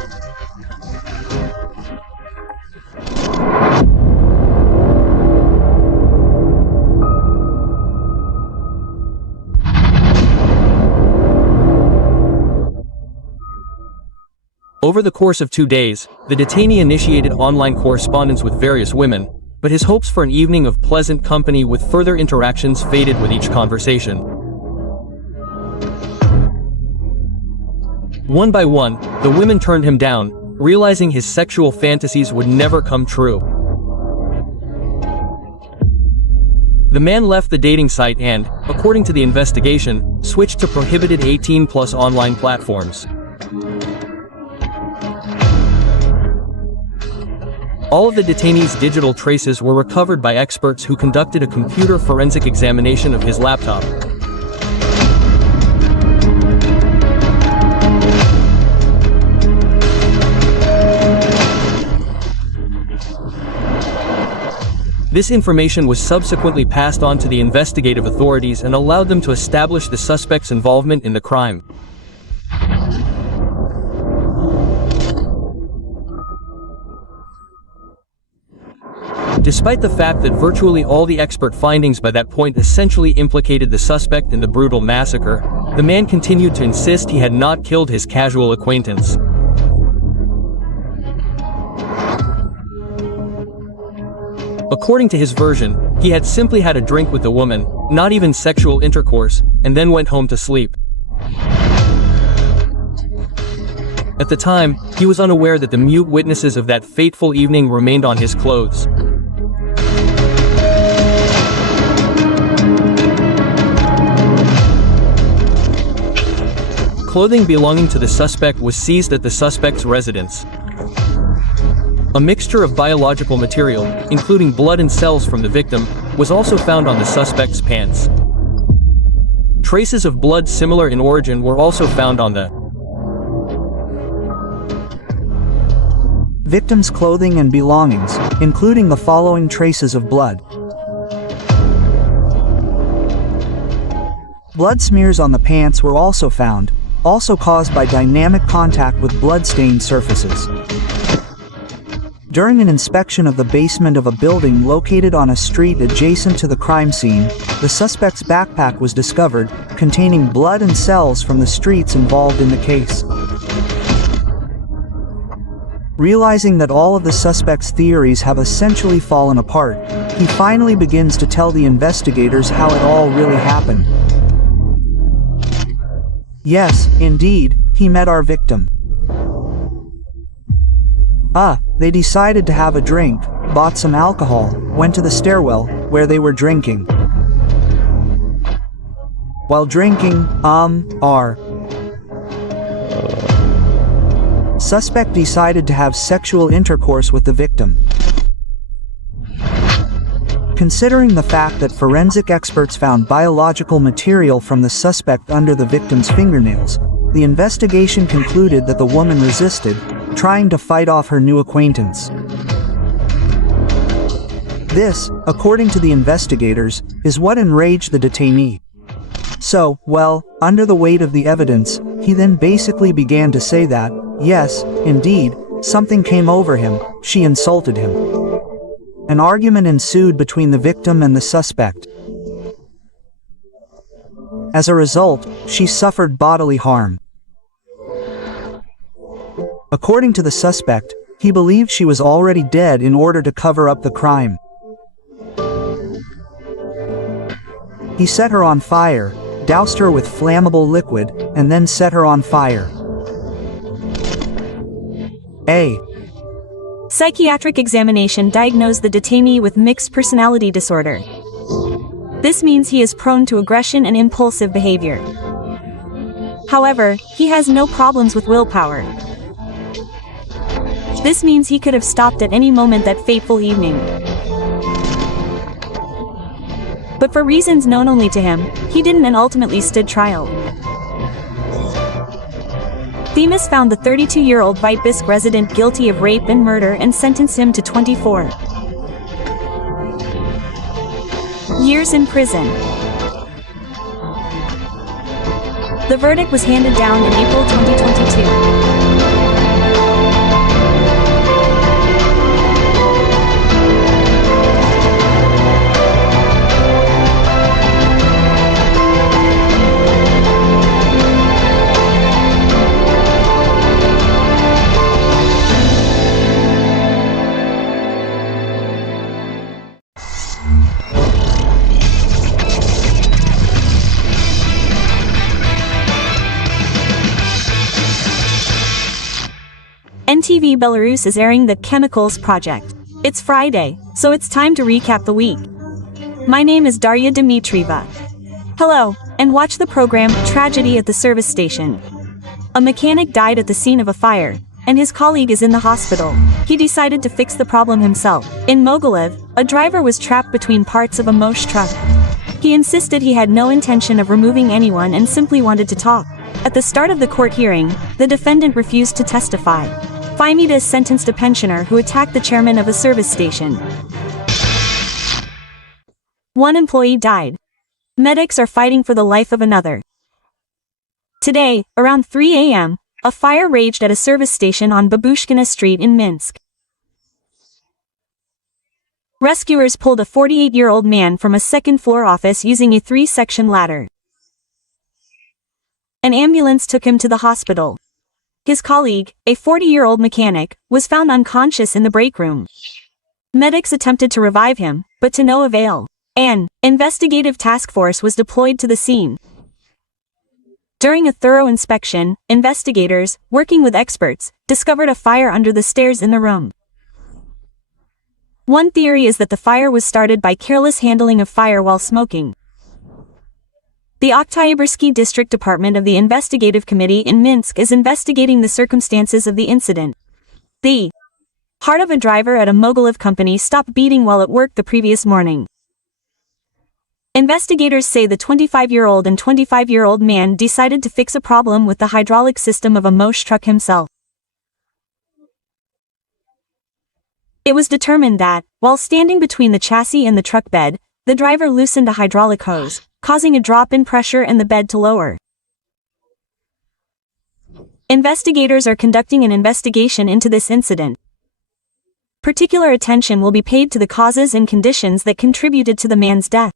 Over the course of 2 days, the detainee initiated online correspondence with various women, but his hopes for an evening of pleasant company with further interactions faded with each conversation. One by one, the women turned him down, realizing his sexual fantasies would never come true. The man left the dating site and, according to the investigation, switched to prohibited 18+ online platforms. All of the detainee's digital traces were recovered by experts who conducted a computer forensic examination of his laptop. This information was subsequently passed on to the investigative authorities and allowed them to establish the suspect's involvement in the crime. Despite the fact that virtually all the expert findings by that point essentially implicated the suspect in the brutal massacre, the man continued to insist he had not killed his casual acquaintance. According to his version, he had simply had a drink with the woman, not even sexual intercourse, and then went home to sleep. At the time, he was unaware that the mute witnesses of that fateful evening remained on his clothes. Clothing belonging to the suspect was seized at the suspect's residence. A mixture of biological material, including blood and cells from the victim, was also found on the suspect's pants. Traces of blood similar in origin were also found on the victim's clothing and belongings, including the following traces of blood. Blood smears on the pants were also found, also caused by dynamic contact with blood-stained surfaces. During an inspection of the basement of a building located on a street adjacent to the crime scene, the suspect's backpack was discovered, containing blood and cells from the streets involved in the case. Realizing that all of the suspect's theories have essentially fallen apart, he finally begins to tell the investigators how it all really happened. Yes, indeed, he met our victim. They decided to have a drink, bought some alcohol, went to the stairwell, where they were drinking. While drinking, suspect decided to have sexual intercourse with the victim. Considering the fact that forensic experts found biological material from the suspect under the victim's fingernails, the investigation concluded that the woman resisted, trying to fight off her new acquaintance. This, according to the investigators, is what enraged the detainee. So, well, under the weight of the evidence, he then basically began to say that, yes, indeed, something came over him, she insulted him. An argument ensued between the victim and the suspect. As a result, she suffered bodily harm. According to the suspect, he believed she was already dead in order to cover up the crime. He set her on fire, doused her with flammable liquid, and then set her on fire. A psychiatric examination diagnosed the detainee with mixed personality disorder. This means he is prone to aggression and impulsive behavior. However, he has no problems with willpower. This means he could have stopped at any moment that fateful evening. But for reasons known only to him, he didn't and ultimately stood trial. Themis found the 32-year-old Vitebsk resident guilty of rape and murder and sentenced him to 24 years in prison. The verdict was handed down in April 2022. NTV Belarus is airing the Chemicals Project. It's Friday, so it's time to recap the week. My name is Darya Dmitrieva. Hello, and watch the program Tragedy at the Service Station. A mechanic died at the scene of a fire, and his colleague is in the hospital. He decided to fix the problem himself. In Mogilev, a driver was trapped between parts of a Mosh truck. He insisted he had no intention of removing anyone and simply wanted to talk. At the start of the court hearing, the defendant refused to testify. Fimita sentenced a pensioner who attacked the chairman of a service station. One employee died. Medics are fighting for the life of another. Today, around 3 a.m., a fire raged at a service station on Babushkina Street in Minsk. Rescuers pulled a 48-year-old man from a second-floor office using a 3-section ladder. An ambulance took him to the hospital. His colleague, a 40-year-old mechanic, was found unconscious in the break room. Medics attempted to revive him, but to no avail. An investigative task force was deployed to the scene. During a thorough inspection, investigators, working with experts, discovered a fire under the stairs in the room. One theory is that the fire was started by careless handling of fire while smoking. The Oktyabrski District Department of the Investigative Committee in Minsk is investigating the circumstances of the incident. The heart of a driver at a Mogilev company stopped beating while at work the previous morning. Investigators say the 25-year-old and 25-year-old man decided to fix a problem with the hydraulic system of a Mosh truck himself. It was determined that, while standing between the chassis and the truck bed, the driver loosened a hydraulic hose, causing a drop in pressure and the bed to lower. Investigators are conducting an investigation into this incident. Particular attention will be paid to the causes and conditions that contributed to the man's death.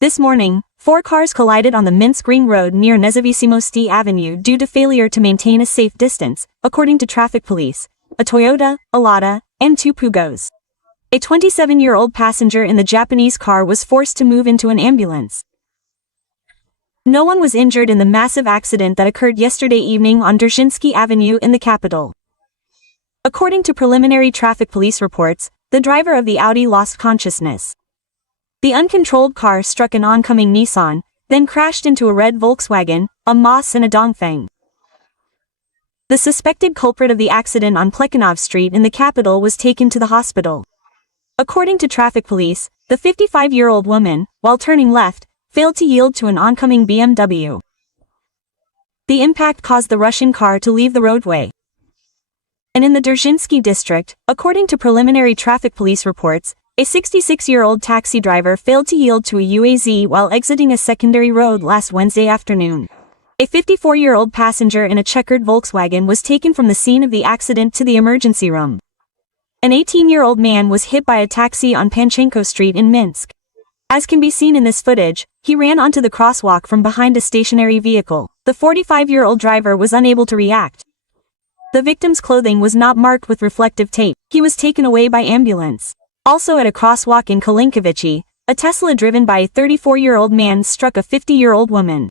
This morning, 4 cars collided on the Minsk Ring Road near Nezavisimosti Avenue due to failure to maintain a safe distance, according to traffic police, a Toyota, a Lada, and 2 Pugos. A 27-year-old passenger in the Japanese car was forced to move into an ambulance. No one was injured in the massive accident that occurred yesterday evening on Dzerzhinsky Avenue in the capital. According to preliminary traffic police reports, the driver of the Audi lost consciousness. The uncontrolled car struck an oncoming Nissan, then crashed into a red Volkswagen, a Moss and a Dongfeng. The suspected culprit of the accident on Plekhanov Street in the capital was taken to the hospital. According to traffic police, the 55-year-old woman, while turning left, failed to yield to an oncoming BMW. The impact caused the Russian car to leave the roadway. And in the Dzerzhinsky district, according to preliminary traffic police reports, a 66-year-old taxi driver failed to yield to a UAZ while exiting a secondary road last Wednesday afternoon. A 54-year-old passenger in a checkered Volkswagen was taken from the scene of the accident to the emergency room. An 18-year-old man was hit by a taxi on Panchenko Street in Minsk. As can be seen in this footage, he ran onto the crosswalk from behind a stationary vehicle. The 45-year-old driver was unable to react. The victim's clothing was not marked with reflective tape. He was taken away by ambulance. Also at a crosswalk in Kalinkovichi, a Tesla driven by a 34-year-old man struck a 50-year-old woman.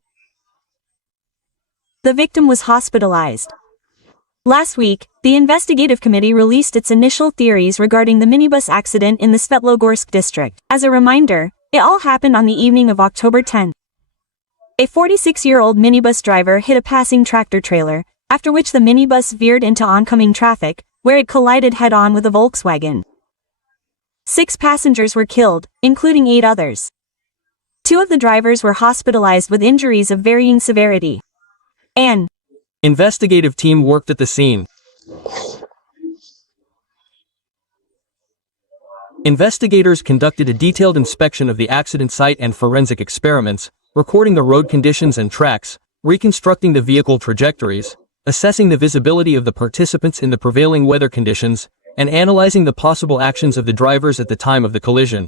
The victim was hospitalized. Last week, the investigative committee released its initial theories regarding the minibus accident in the Svetlogorsk district. As a reminder, it all happened on the evening of October 10. A 46-year-old minibus driver hit a passing tractor-trailer, after which the minibus veered into oncoming traffic, where it collided head-on with a Volkswagen. 6 passengers were killed, including 8 others. 2 of the drivers were hospitalized with injuries of varying severity. An investigative team worked at the scene. Investigators conducted a detailed inspection of the accident site and forensic experiments, recording the road conditions and tracks, reconstructing the vehicle trajectories, assessing the visibility of the participants in the prevailing weather conditions, and analyzing the possible actions of the drivers at the time of the collision.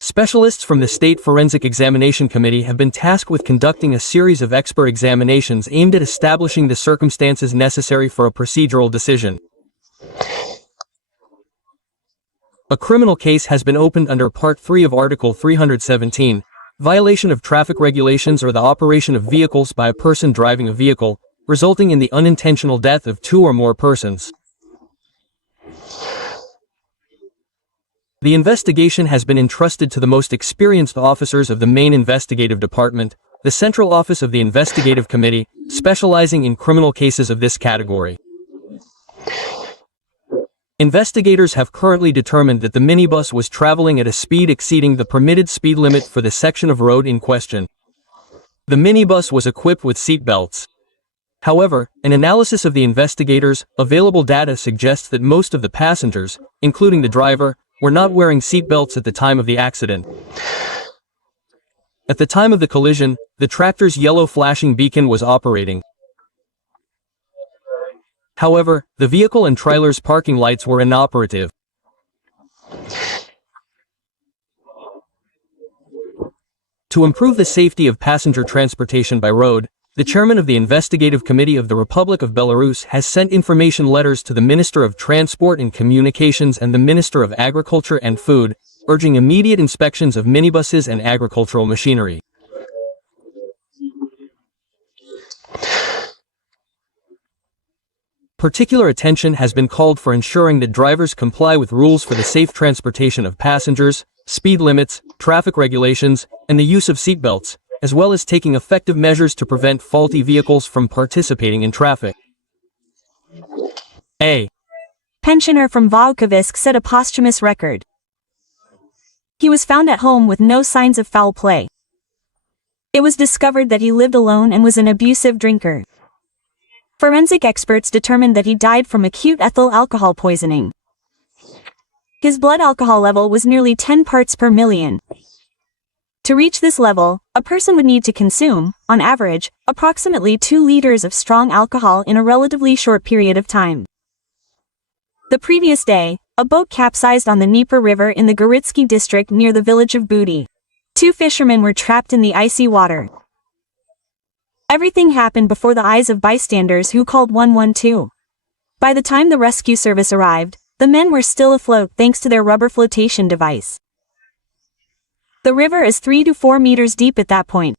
Specialists from the State Forensic Examination Committee have been tasked with conducting a series of expert examinations aimed at establishing the circumstances necessary for a procedural decision. A criminal case has been opened under Part 3 of Article 317, violation of traffic regulations or the operation of vehicles by a person driving a vehicle, resulting in the unintentional death of 2 or more persons. The investigation has been entrusted to the most experienced officers of the main investigative department, the Central Office of the Investigative Committee, specializing in criminal cases of this category. Investigators have currently determined that the minibus was traveling at a speed exceeding the permitted speed limit for the section of road in question. The minibus was equipped with seat belts. However, an analysis of the investigators' available data suggests that most of the passengers, including the driver, were not wearing seat belts at the time of the accident. At the time of the collision, the tractor's yellow flashing beacon was operating. However, the vehicle and trailer's parking lights were inoperative. To improve the safety of passenger transportation by road, the chairman of the Investigative Committee of the Republic of Belarus has sent information letters to the Minister of Transport and Communications and the Minister of Agriculture and Food, urging immediate inspections of minibuses and agricultural machinery. Particular attention has been called for ensuring that drivers comply with rules for the safe transportation of passengers, speed limits, traffic regulations, and the use of seatbelts, as well as taking effective measures to prevent faulty vehicles from participating in traffic. A pensioner from Volkovisk set a posthumous record. He was found at home with no signs of foul play. It was discovered that he lived alone and was an abusive drinker. Forensic experts determined that he died from acute ethyl alcohol poisoning. His blood alcohol level was nearly 10 parts per million. To reach this level, a person would need to consume, on average, approximately 2 liters of strong alcohol in a relatively short period of time. The previous day, a boat capsized on the Dnieper River in the Goritsky district near the village of Budy. 2 fishermen were trapped in the icy water. Everything happened before the eyes of bystanders who called 112. By the time the rescue service arrived, the men were still afloat thanks to their rubber flotation device. The river is 3 to 4 meters deep at that point.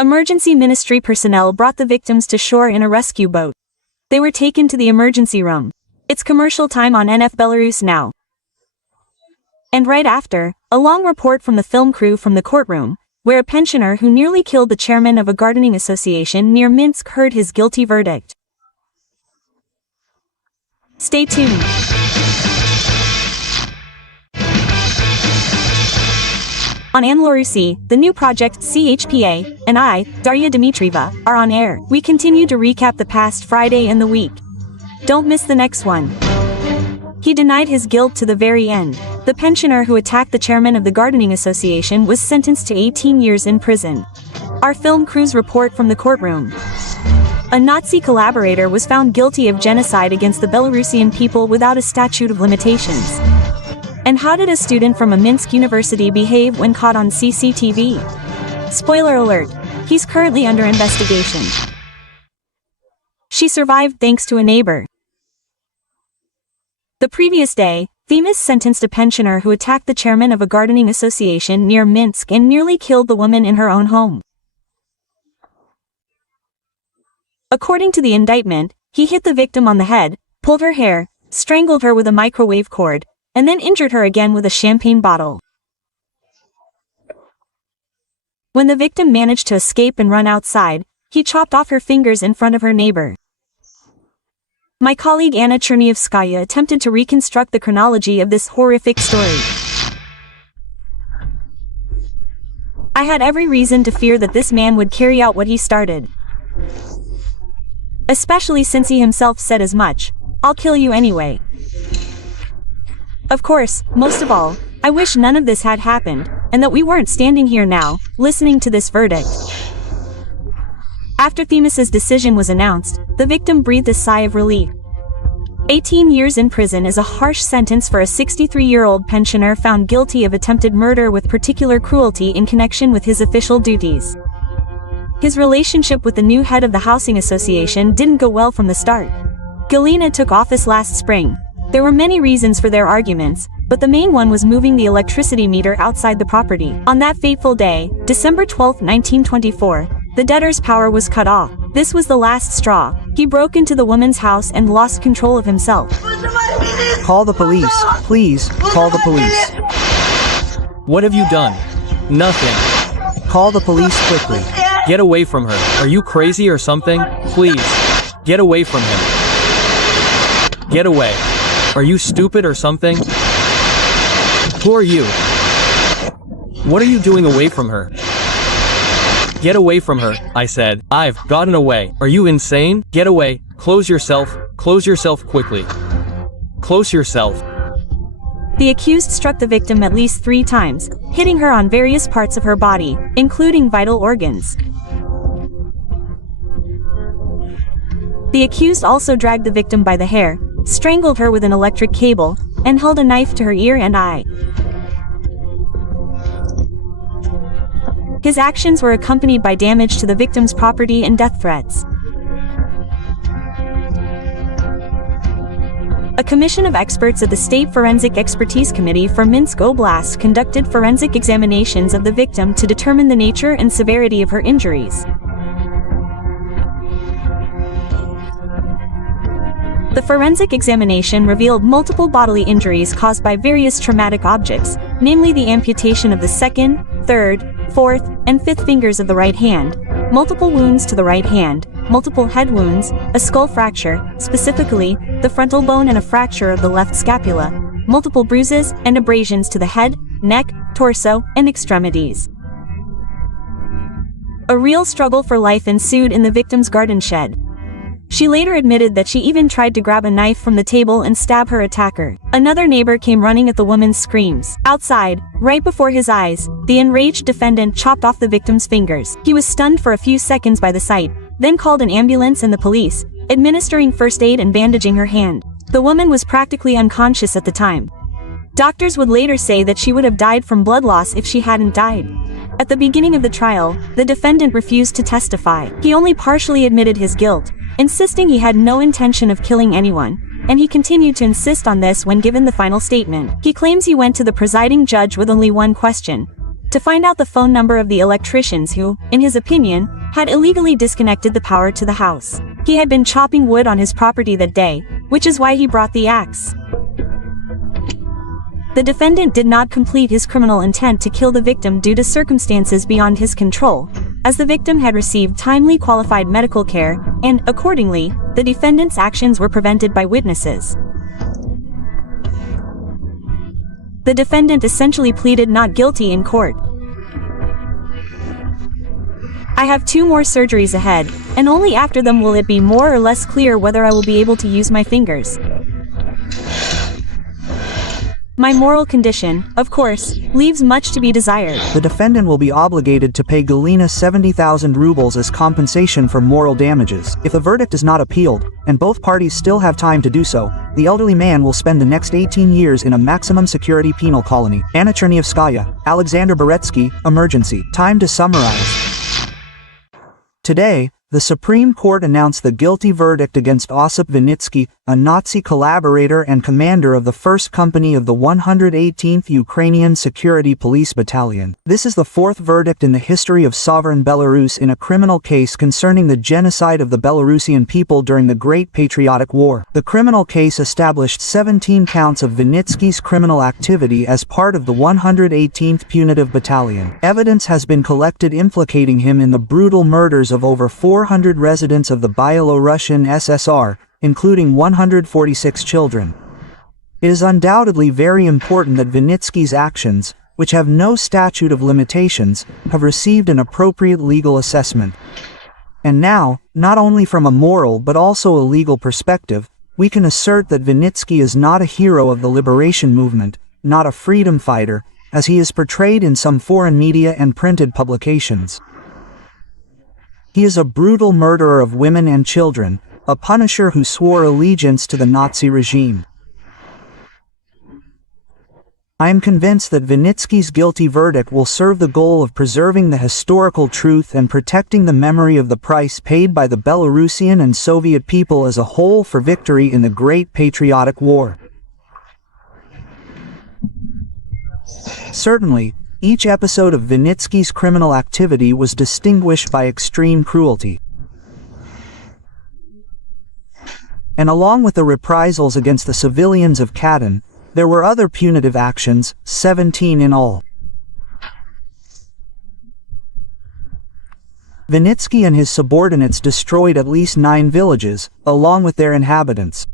Emergency ministry personnel brought the victims to shore in a rescue boat. They were taken to the emergency room. It's commercial time on NF Belarus now. And right after, a long report from the film crew from the courtroom, where a pensioner who nearly killed the chairman of a gardening association near Minsk heard his guilty verdict. Stay tuned. On Belarus, the new project ЧП.BY and I, Darya Dmitrieva, are on air. We continue to recap the past Friday and the week. Don't miss the next one. He denied his guilt to the very end. The pensioner who attacked the chairman of the gardening association was sentenced to 18 years in prison. Our film crew's report from the courtroom. A Nazi collaborator was found guilty of genocide against the Belarusian people without a statute of limitations. And how did a student from a Minsk university behave when caught on CCTV? Spoiler alert, he's currently under investigation. She survived thanks to a neighbor. The previous day, Themis sentenced a pensioner who attacked the chairman of a gardening association near Minsk and nearly killed the woman in her own home. According to the indictment, he hit the victim on the head, pulled her hair, strangled her with a microwave cord, and then injured her again with a champagne bottle. When the victim managed to escape and run outside, he chopped off her fingers in front of her neighbor. My colleague Anna Chernievskaya attempted to reconstruct the chronology of this horrific story. I had every reason to fear that this man would carry out what he started. Especially since he himself said as much, "I'll kill you anyway." Of course, most of all, I wish none of this had happened, and that we weren't standing here now, listening to this verdict. After Themis's decision was announced, the victim breathed a sigh of relief. 18 years in prison is a harsh sentence for a 63-year-old pensioner found guilty of attempted murder with particular cruelty in connection with his official duties. His relationship with the new head of the housing association didn't go well from the start. Galina took office last spring. There were many reasons for their arguments, but the main one was moving the electricity meter outside the property. On that fateful day, December 12, 1924, the debtor's power was cut off. This was the last straw. He broke into the woman's house and lost control of himself. Call the police. Please, call the police. What have you done? Nothing. Call the police quickly. Get away from her. Are you crazy or something? Please. Get away from him. Get away. Are you stupid or something? Who are you? What are you doing away from her? Get away from her, I said. I've gotten away. Are you insane? Get away. Close yourself quickly. Close yourself. The accused struck the victim at least 3 times, hitting her on various parts of her body, including vital organs. The accused also dragged the victim by the hair, strangled her with an electric cable, and held a knife to her ear and eye. His actions were accompanied by damage to the victim's property and death threats. A commission of experts at the State Forensic Expertise Committee for Minsk Oblast conducted forensic examinations of the victim to determine the nature and severity of her injuries. The forensic examination revealed multiple bodily injuries caused by various traumatic objects, namely the amputation of the 2nd, 3rd, 4th, and 5th fingers of the right hand, multiple wounds to the right hand, multiple head wounds, a skull fracture, specifically the frontal bone and a fracture of the left scapula, multiple bruises and abrasions to the head, neck, torso, and extremities. A real struggle for life ensued in the victim's garden shed. She later admitted that she even tried to grab a knife from the table and stab her attacker. Another neighbor came running at the woman's screams. Outside, right before his eyes, the enraged defendant chopped off the victim's fingers. He was stunned for a few seconds by the sight, then called an ambulance and the police, administering first aid and bandaging her hand. The woman was practically unconscious at the time. Doctors would later say that she would have died from blood loss if she hadn't died. At the beginning of the trial, the defendant refused to testify. He only partially admitted his guilt, insisting he had no intention of killing anyone, and he continued to insist on this when given the final statement. He claims he went to the presiding judge with only one question: to find out the phone number of the electricians who, in his opinion, had illegally disconnected the power to the house. He had been chopping wood on his property that day, which is why he brought the axe. The defendant did not complete his criminal intent to kill the victim due to circumstances beyond his control, as the victim had received timely qualified medical care, and, accordingly, the defendant's actions were prevented by witnesses. The defendant essentially pleaded not guilty in court. I have 2 more surgeries ahead, and only after them will it be more or less clear whether I will be able to use my fingers. My moral condition, of course, leaves much to be desired. The defendant will be obligated to pay Galina 70,000 rubles as compensation for moral damages. If the verdict is not appealed, and both parties still have time to do so, the elderly man will spend the next 18 years in a maximum security penal colony. Anna Chernievskaya, Alexander Beretsky, Emergency. Time to summarize. Today, the Supreme Court announced the guilty verdict against Osip Vinitsky, a Nazi collaborator and commander of the 1st Company of the 118th Ukrainian Security Police Battalion. This is the 4th verdict in the history of sovereign Belarus in a criminal case concerning the genocide of the Belarusian people during the Great Patriotic War. The criminal case established 17 counts of Vinitsky's criminal activity as part of the 118th Punitive Battalion. Evidence has been collected implicating him in the brutal murders of over 400 residents of the Byelorussian SSR, including 146 children. It is undoubtedly very important that Vinitsky's actions, which have no statute of limitations, have received an appropriate legal assessment. And now, not only from a moral but also a legal perspective, we can assert that Vinitsky is not a hero of the liberation movement, not a freedom fighter, as he is portrayed in some foreign media and printed publications. He is a brutal murderer of women and children, a punisher who swore allegiance to the Nazi regime. I am convinced that Vinitsky's guilty verdict will serve the goal of preserving the historical truth and protecting the memory of the price paid by the Belarusian and Soviet people as a whole for victory in the Great Patriotic War. Certainly, each episode of Vinitsky's criminal activity was distinguished by extreme cruelty. And along with the reprisals against the civilians of Katan, there were other punitive actions, 17 in all. Vinitsky and his subordinates destroyed at least 9 villages, along with their inhabitants.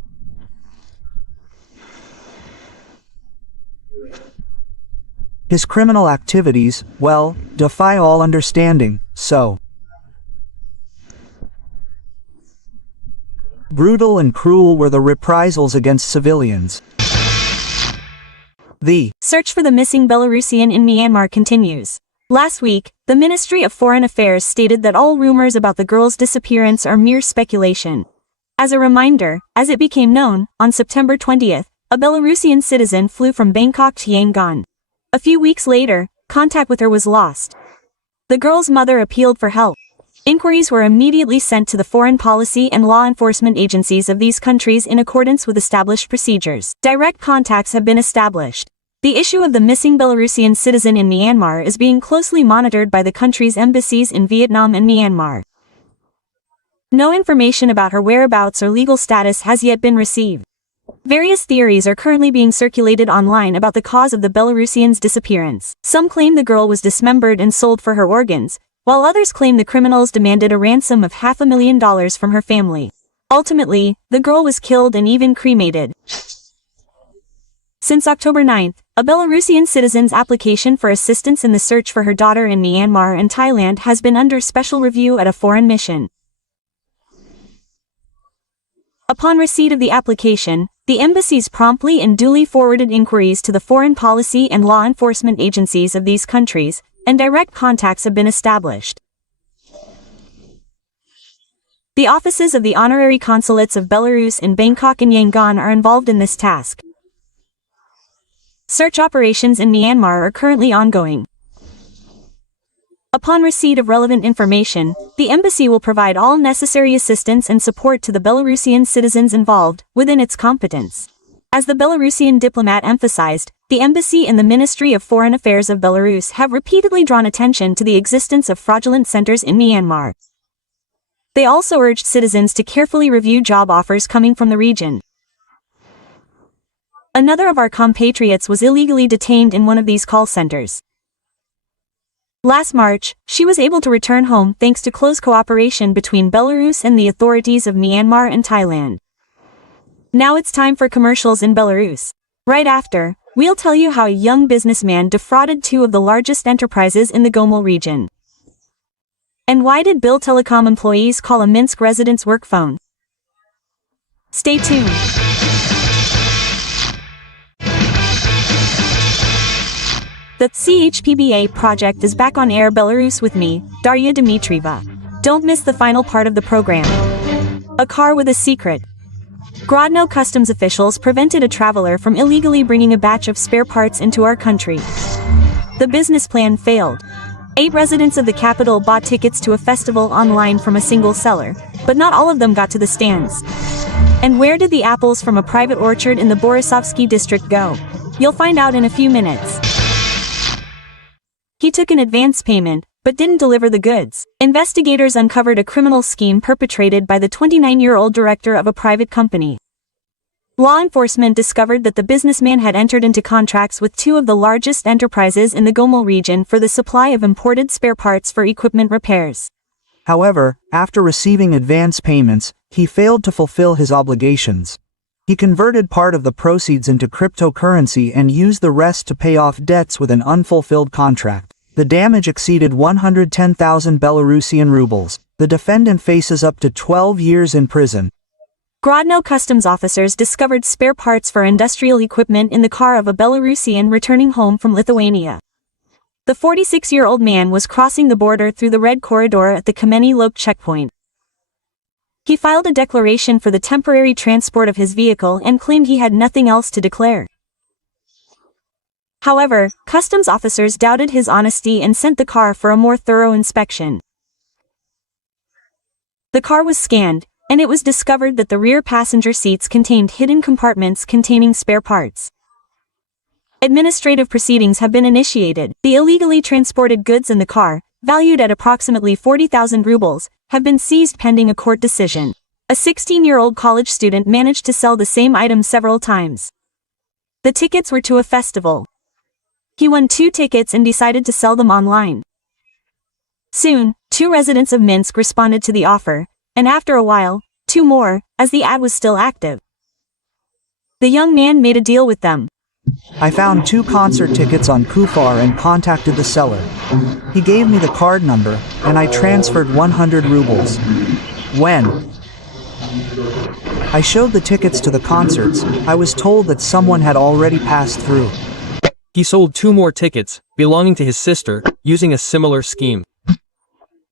His criminal activities, well, defy all understanding, so brutal and cruel were the reprisals against civilians. The search for the missing Belarusian in Myanmar continues. Last week, the Ministry of Foreign Affairs stated that all rumors about the girl's disappearance are mere speculation. As a reminder, as it became known, on September 20th, a Belarusian citizen flew from Bangkok to Yangon. A few weeks later, contact with her was lost. The girl's mother appealed for help. Inquiries were immediately sent to the foreign policy and law enforcement agencies of these countries in accordance with established procedures. Direct contacts have been established. The issue of the missing Belarusian citizen in Myanmar is being closely monitored by the country's embassies in Vietnam and Myanmar. No information about her whereabouts or legal status has yet been received. Various theories are currently being circulated online about the cause of the Belarusian's disappearance. Some claim the girl was dismembered and sold for her organs, while others claim the criminals demanded a ransom of $500,000 from her family. Ultimately, the girl was killed and even cremated. Since October 9th, a Belarusian citizen's application for assistance in the search for her daughter in Myanmar and Thailand has been under special review at a foreign mission. Upon receipt of the application, the embassies promptly and duly forwarded inquiries to the foreign policy and law enforcement agencies of these countries, and direct contacts have been established. The offices of the honorary consulates of Belarus in Bangkok and Yangon are involved in this task. Search operations in Myanmar are currently ongoing. Upon receipt of relevant information, the embassy will provide all necessary assistance and support to the Belarusian citizens involved, within its competence. As the Belarusian diplomat emphasized, the embassy and the Ministry of Foreign Affairs of Belarus have repeatedly drawn attention to the existence of fraudulent centers in Myanmar. They also urged citizens to carefully review job offers coming from the region. Another of our compatriots was illegally detained in one of these call centers. Last March, she was able to return home thanks to close cooperation between Belarus and the authorities of Myanmar and Thailand. Now it's time for commercials in Belarus. Right after, we'll tell you how a young businessman defrauded two of the largest enterprises in the Gomel region. And why did Bill Telecom employees call a Minsk resident's work phone? Stay tuned. The ЧП.BY project is back on air Belarus with me, Darya Dmitrieva. Don't miss the final part of the program. A car with a secret. Grodno customs officials prevented a traveler from illegally bringing a batch of spare parts into our country. The business plan failed. 8 residents of the capital bought tickets to a festival online from a single seller, but not all of them got to the stands. And where did the apples from a private orchard in the Borisovsky district go? You'll find out in a few minutes. He took an advance payment, but didn't deliver the goods. Investigators uncovered a criminal scheme perpetrated by the 29-year-old director of a private company. Law enforcement discovered that the businessman had entered into contracts with 2 of the largest enterprises in the Gomel region for the supply of imported spare parts for equipment repairs. However, after receiving advance payments, he failed to fulfill his obligations. He converted part of the proceeds into cryptocurrency and used the rest to pay off debts with an unfulfilled contract. The damage exceeded 110,000 Belarusian rubles. The defendant faces up to 12 years in prison. Grodno customs officers discovered spare parts for industrial equipment in the car of a Belarusian returning home from Lithuania. The 46-year-old man was crossing the border through the Red Corridor at the Kameny Lok checkpoint. He filed a declaration for the temporary transport of his vehicle and claimed he had nothing else to declare. However, customs officers doubted his honesty and sent the car for a more thorough inspection. The car was scanned, and it was discovered that the rear passenger seats contained hidden compartments containing spare parts. Administrative proceedings have been initiated. The illegally transported goods in the car, valued at approximately 40,000 rubles, have been seized pending a court decision. A 16-year-old college student managed to sell the same item several times. The tickets were to a festival. He won 2 tickets and decided to sell them online. Soon, 2 residents of Minsk responded to the offer, and after a while, 2 more, as the ad was still active. The young man made a deal with them. I found 2 concert tickets on Kufar and contacted the seller. He gave me the card number, and I transferred 100 rubles. When I showed the tickets to the concerts, I was told that someone had already passed through. He sold 2 more tickets, belonging to his sister, using a similar scheme.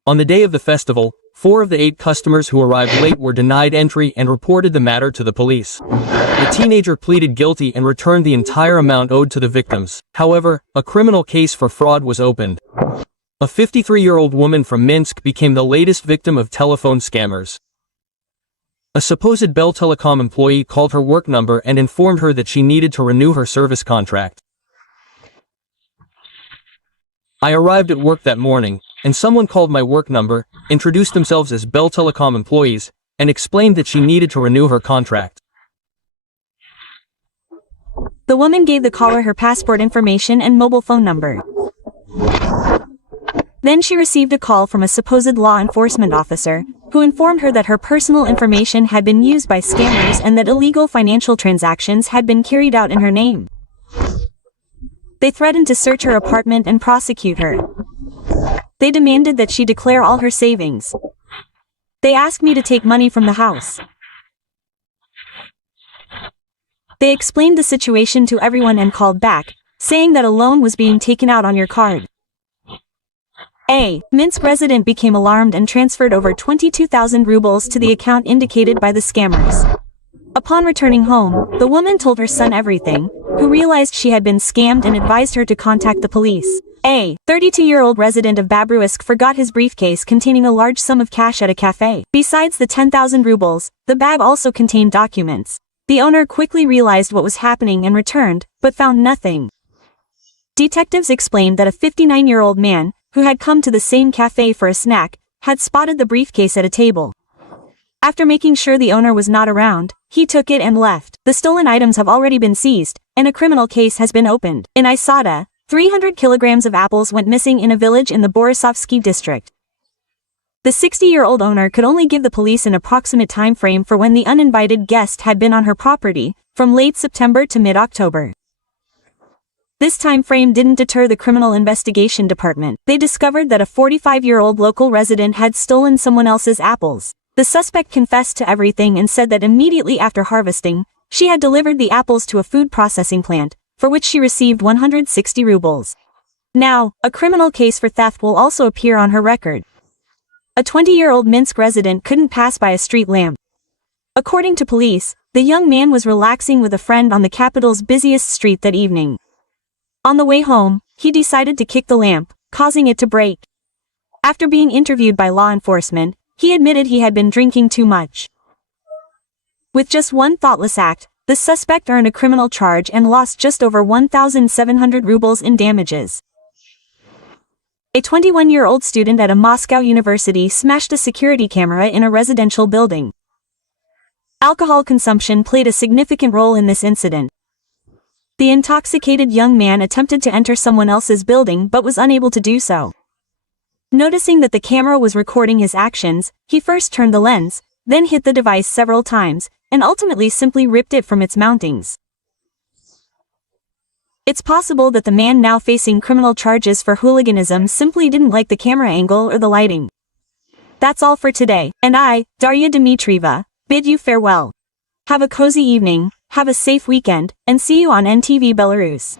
On the day of the festival, 4 of the 8 customers who arrived late were denied entry and reported the matter to the police. The teenager pleaded guilty and returned the entire amount owed to the victims. However, a criminal case for fraud was opened. A 53-year-old woman from Minsk became the latest victim of telephone scammers. A supposed Bell Telecom employee called her work number and informed her that she needed to renew her service contract. I arrived at work that morning, and someone called my work number, introduced themselves as Bell Telecom employees, and explained that she needed to renew her contract. The woman gave the caller her passport information and mobile phone number. Then she received a call from a supposed law enforcement officer, who informed her that her personal information had been used by scammers and that illegal financial transactions had been carried out in her name. They threatened to search her apartment and prosecute her. They demanded that she declare all her savings. They asked me to take money from the house. They explained the situation to everyone and called back, saying that a loan was being taken out on your card. A Minsk resident became alarmed and transferred over 22,000 rubles to the account indicated by the scammers. Upon returning home, the woman told her son everything, who realized she had been scammed and advised her to contact the police. A 32-year-old resident of Babruisk forgot his briefcase containing a large sum of cash at a cafe. Besides the 10,000 rubles, the bag also contained documents. The owner quickly realized what was happening and returned, but found nothing. Detectives explained that a 59-year-old man, who had come to the same cafe for a snack, had spotted the briefcase at a table. After making sure the owner was not around, he took it and left. The stolen items have already been seized, and a criminal case has been opened. In Isada, 300 kilograms of apples went missing in a village in the Borisovsky district. The 60-year-old owner could only give the police an approximate time frame for when the uninvited guest had been on her property, from late September to mid-October. This time frame didn't deter the criminal investigation department. They discovered that a 45-year-old local resident had stolen someone else's apples. The suspect confessed to everything and said that immediately after harvesting, she had delivered the apples to a food processing plant, for which she received 160 rubles. Now, a criminal case for theft will also appear on her record. A 20-year-old Minsk resident couldn't pass by a street lamp. According to police, the young man was relaxing with a friend on the capital's busiest street that evening. On the way home, he decided to kick the lamp, causing it to break. After being interviewed by law enforcement, he admitted he had been drinking too much. With just one thoughtless act, the suspect earned a criminal charge and lost just over 1,700 rubles in damages. A 21-year-old student at a Moscow university smashed a security camera in a residential building. Alcohol consumption played a significant role in this incident. The intoxicated young man attempted to enter someone else's building but was unable to do so. Noticing that the camera was recording his actions, he first turned the lens, then hit the device several times, and ultimately simply ripped it from its mountings. It's possible that the man now facing criminal charges for hooliganism simply didn't like the camera angle or the lighting. That's all for today, and I, Darya Dmitrieva, bid you farewell. Have a cozy evening, have a safe weekend, and see you on NTV Belarus.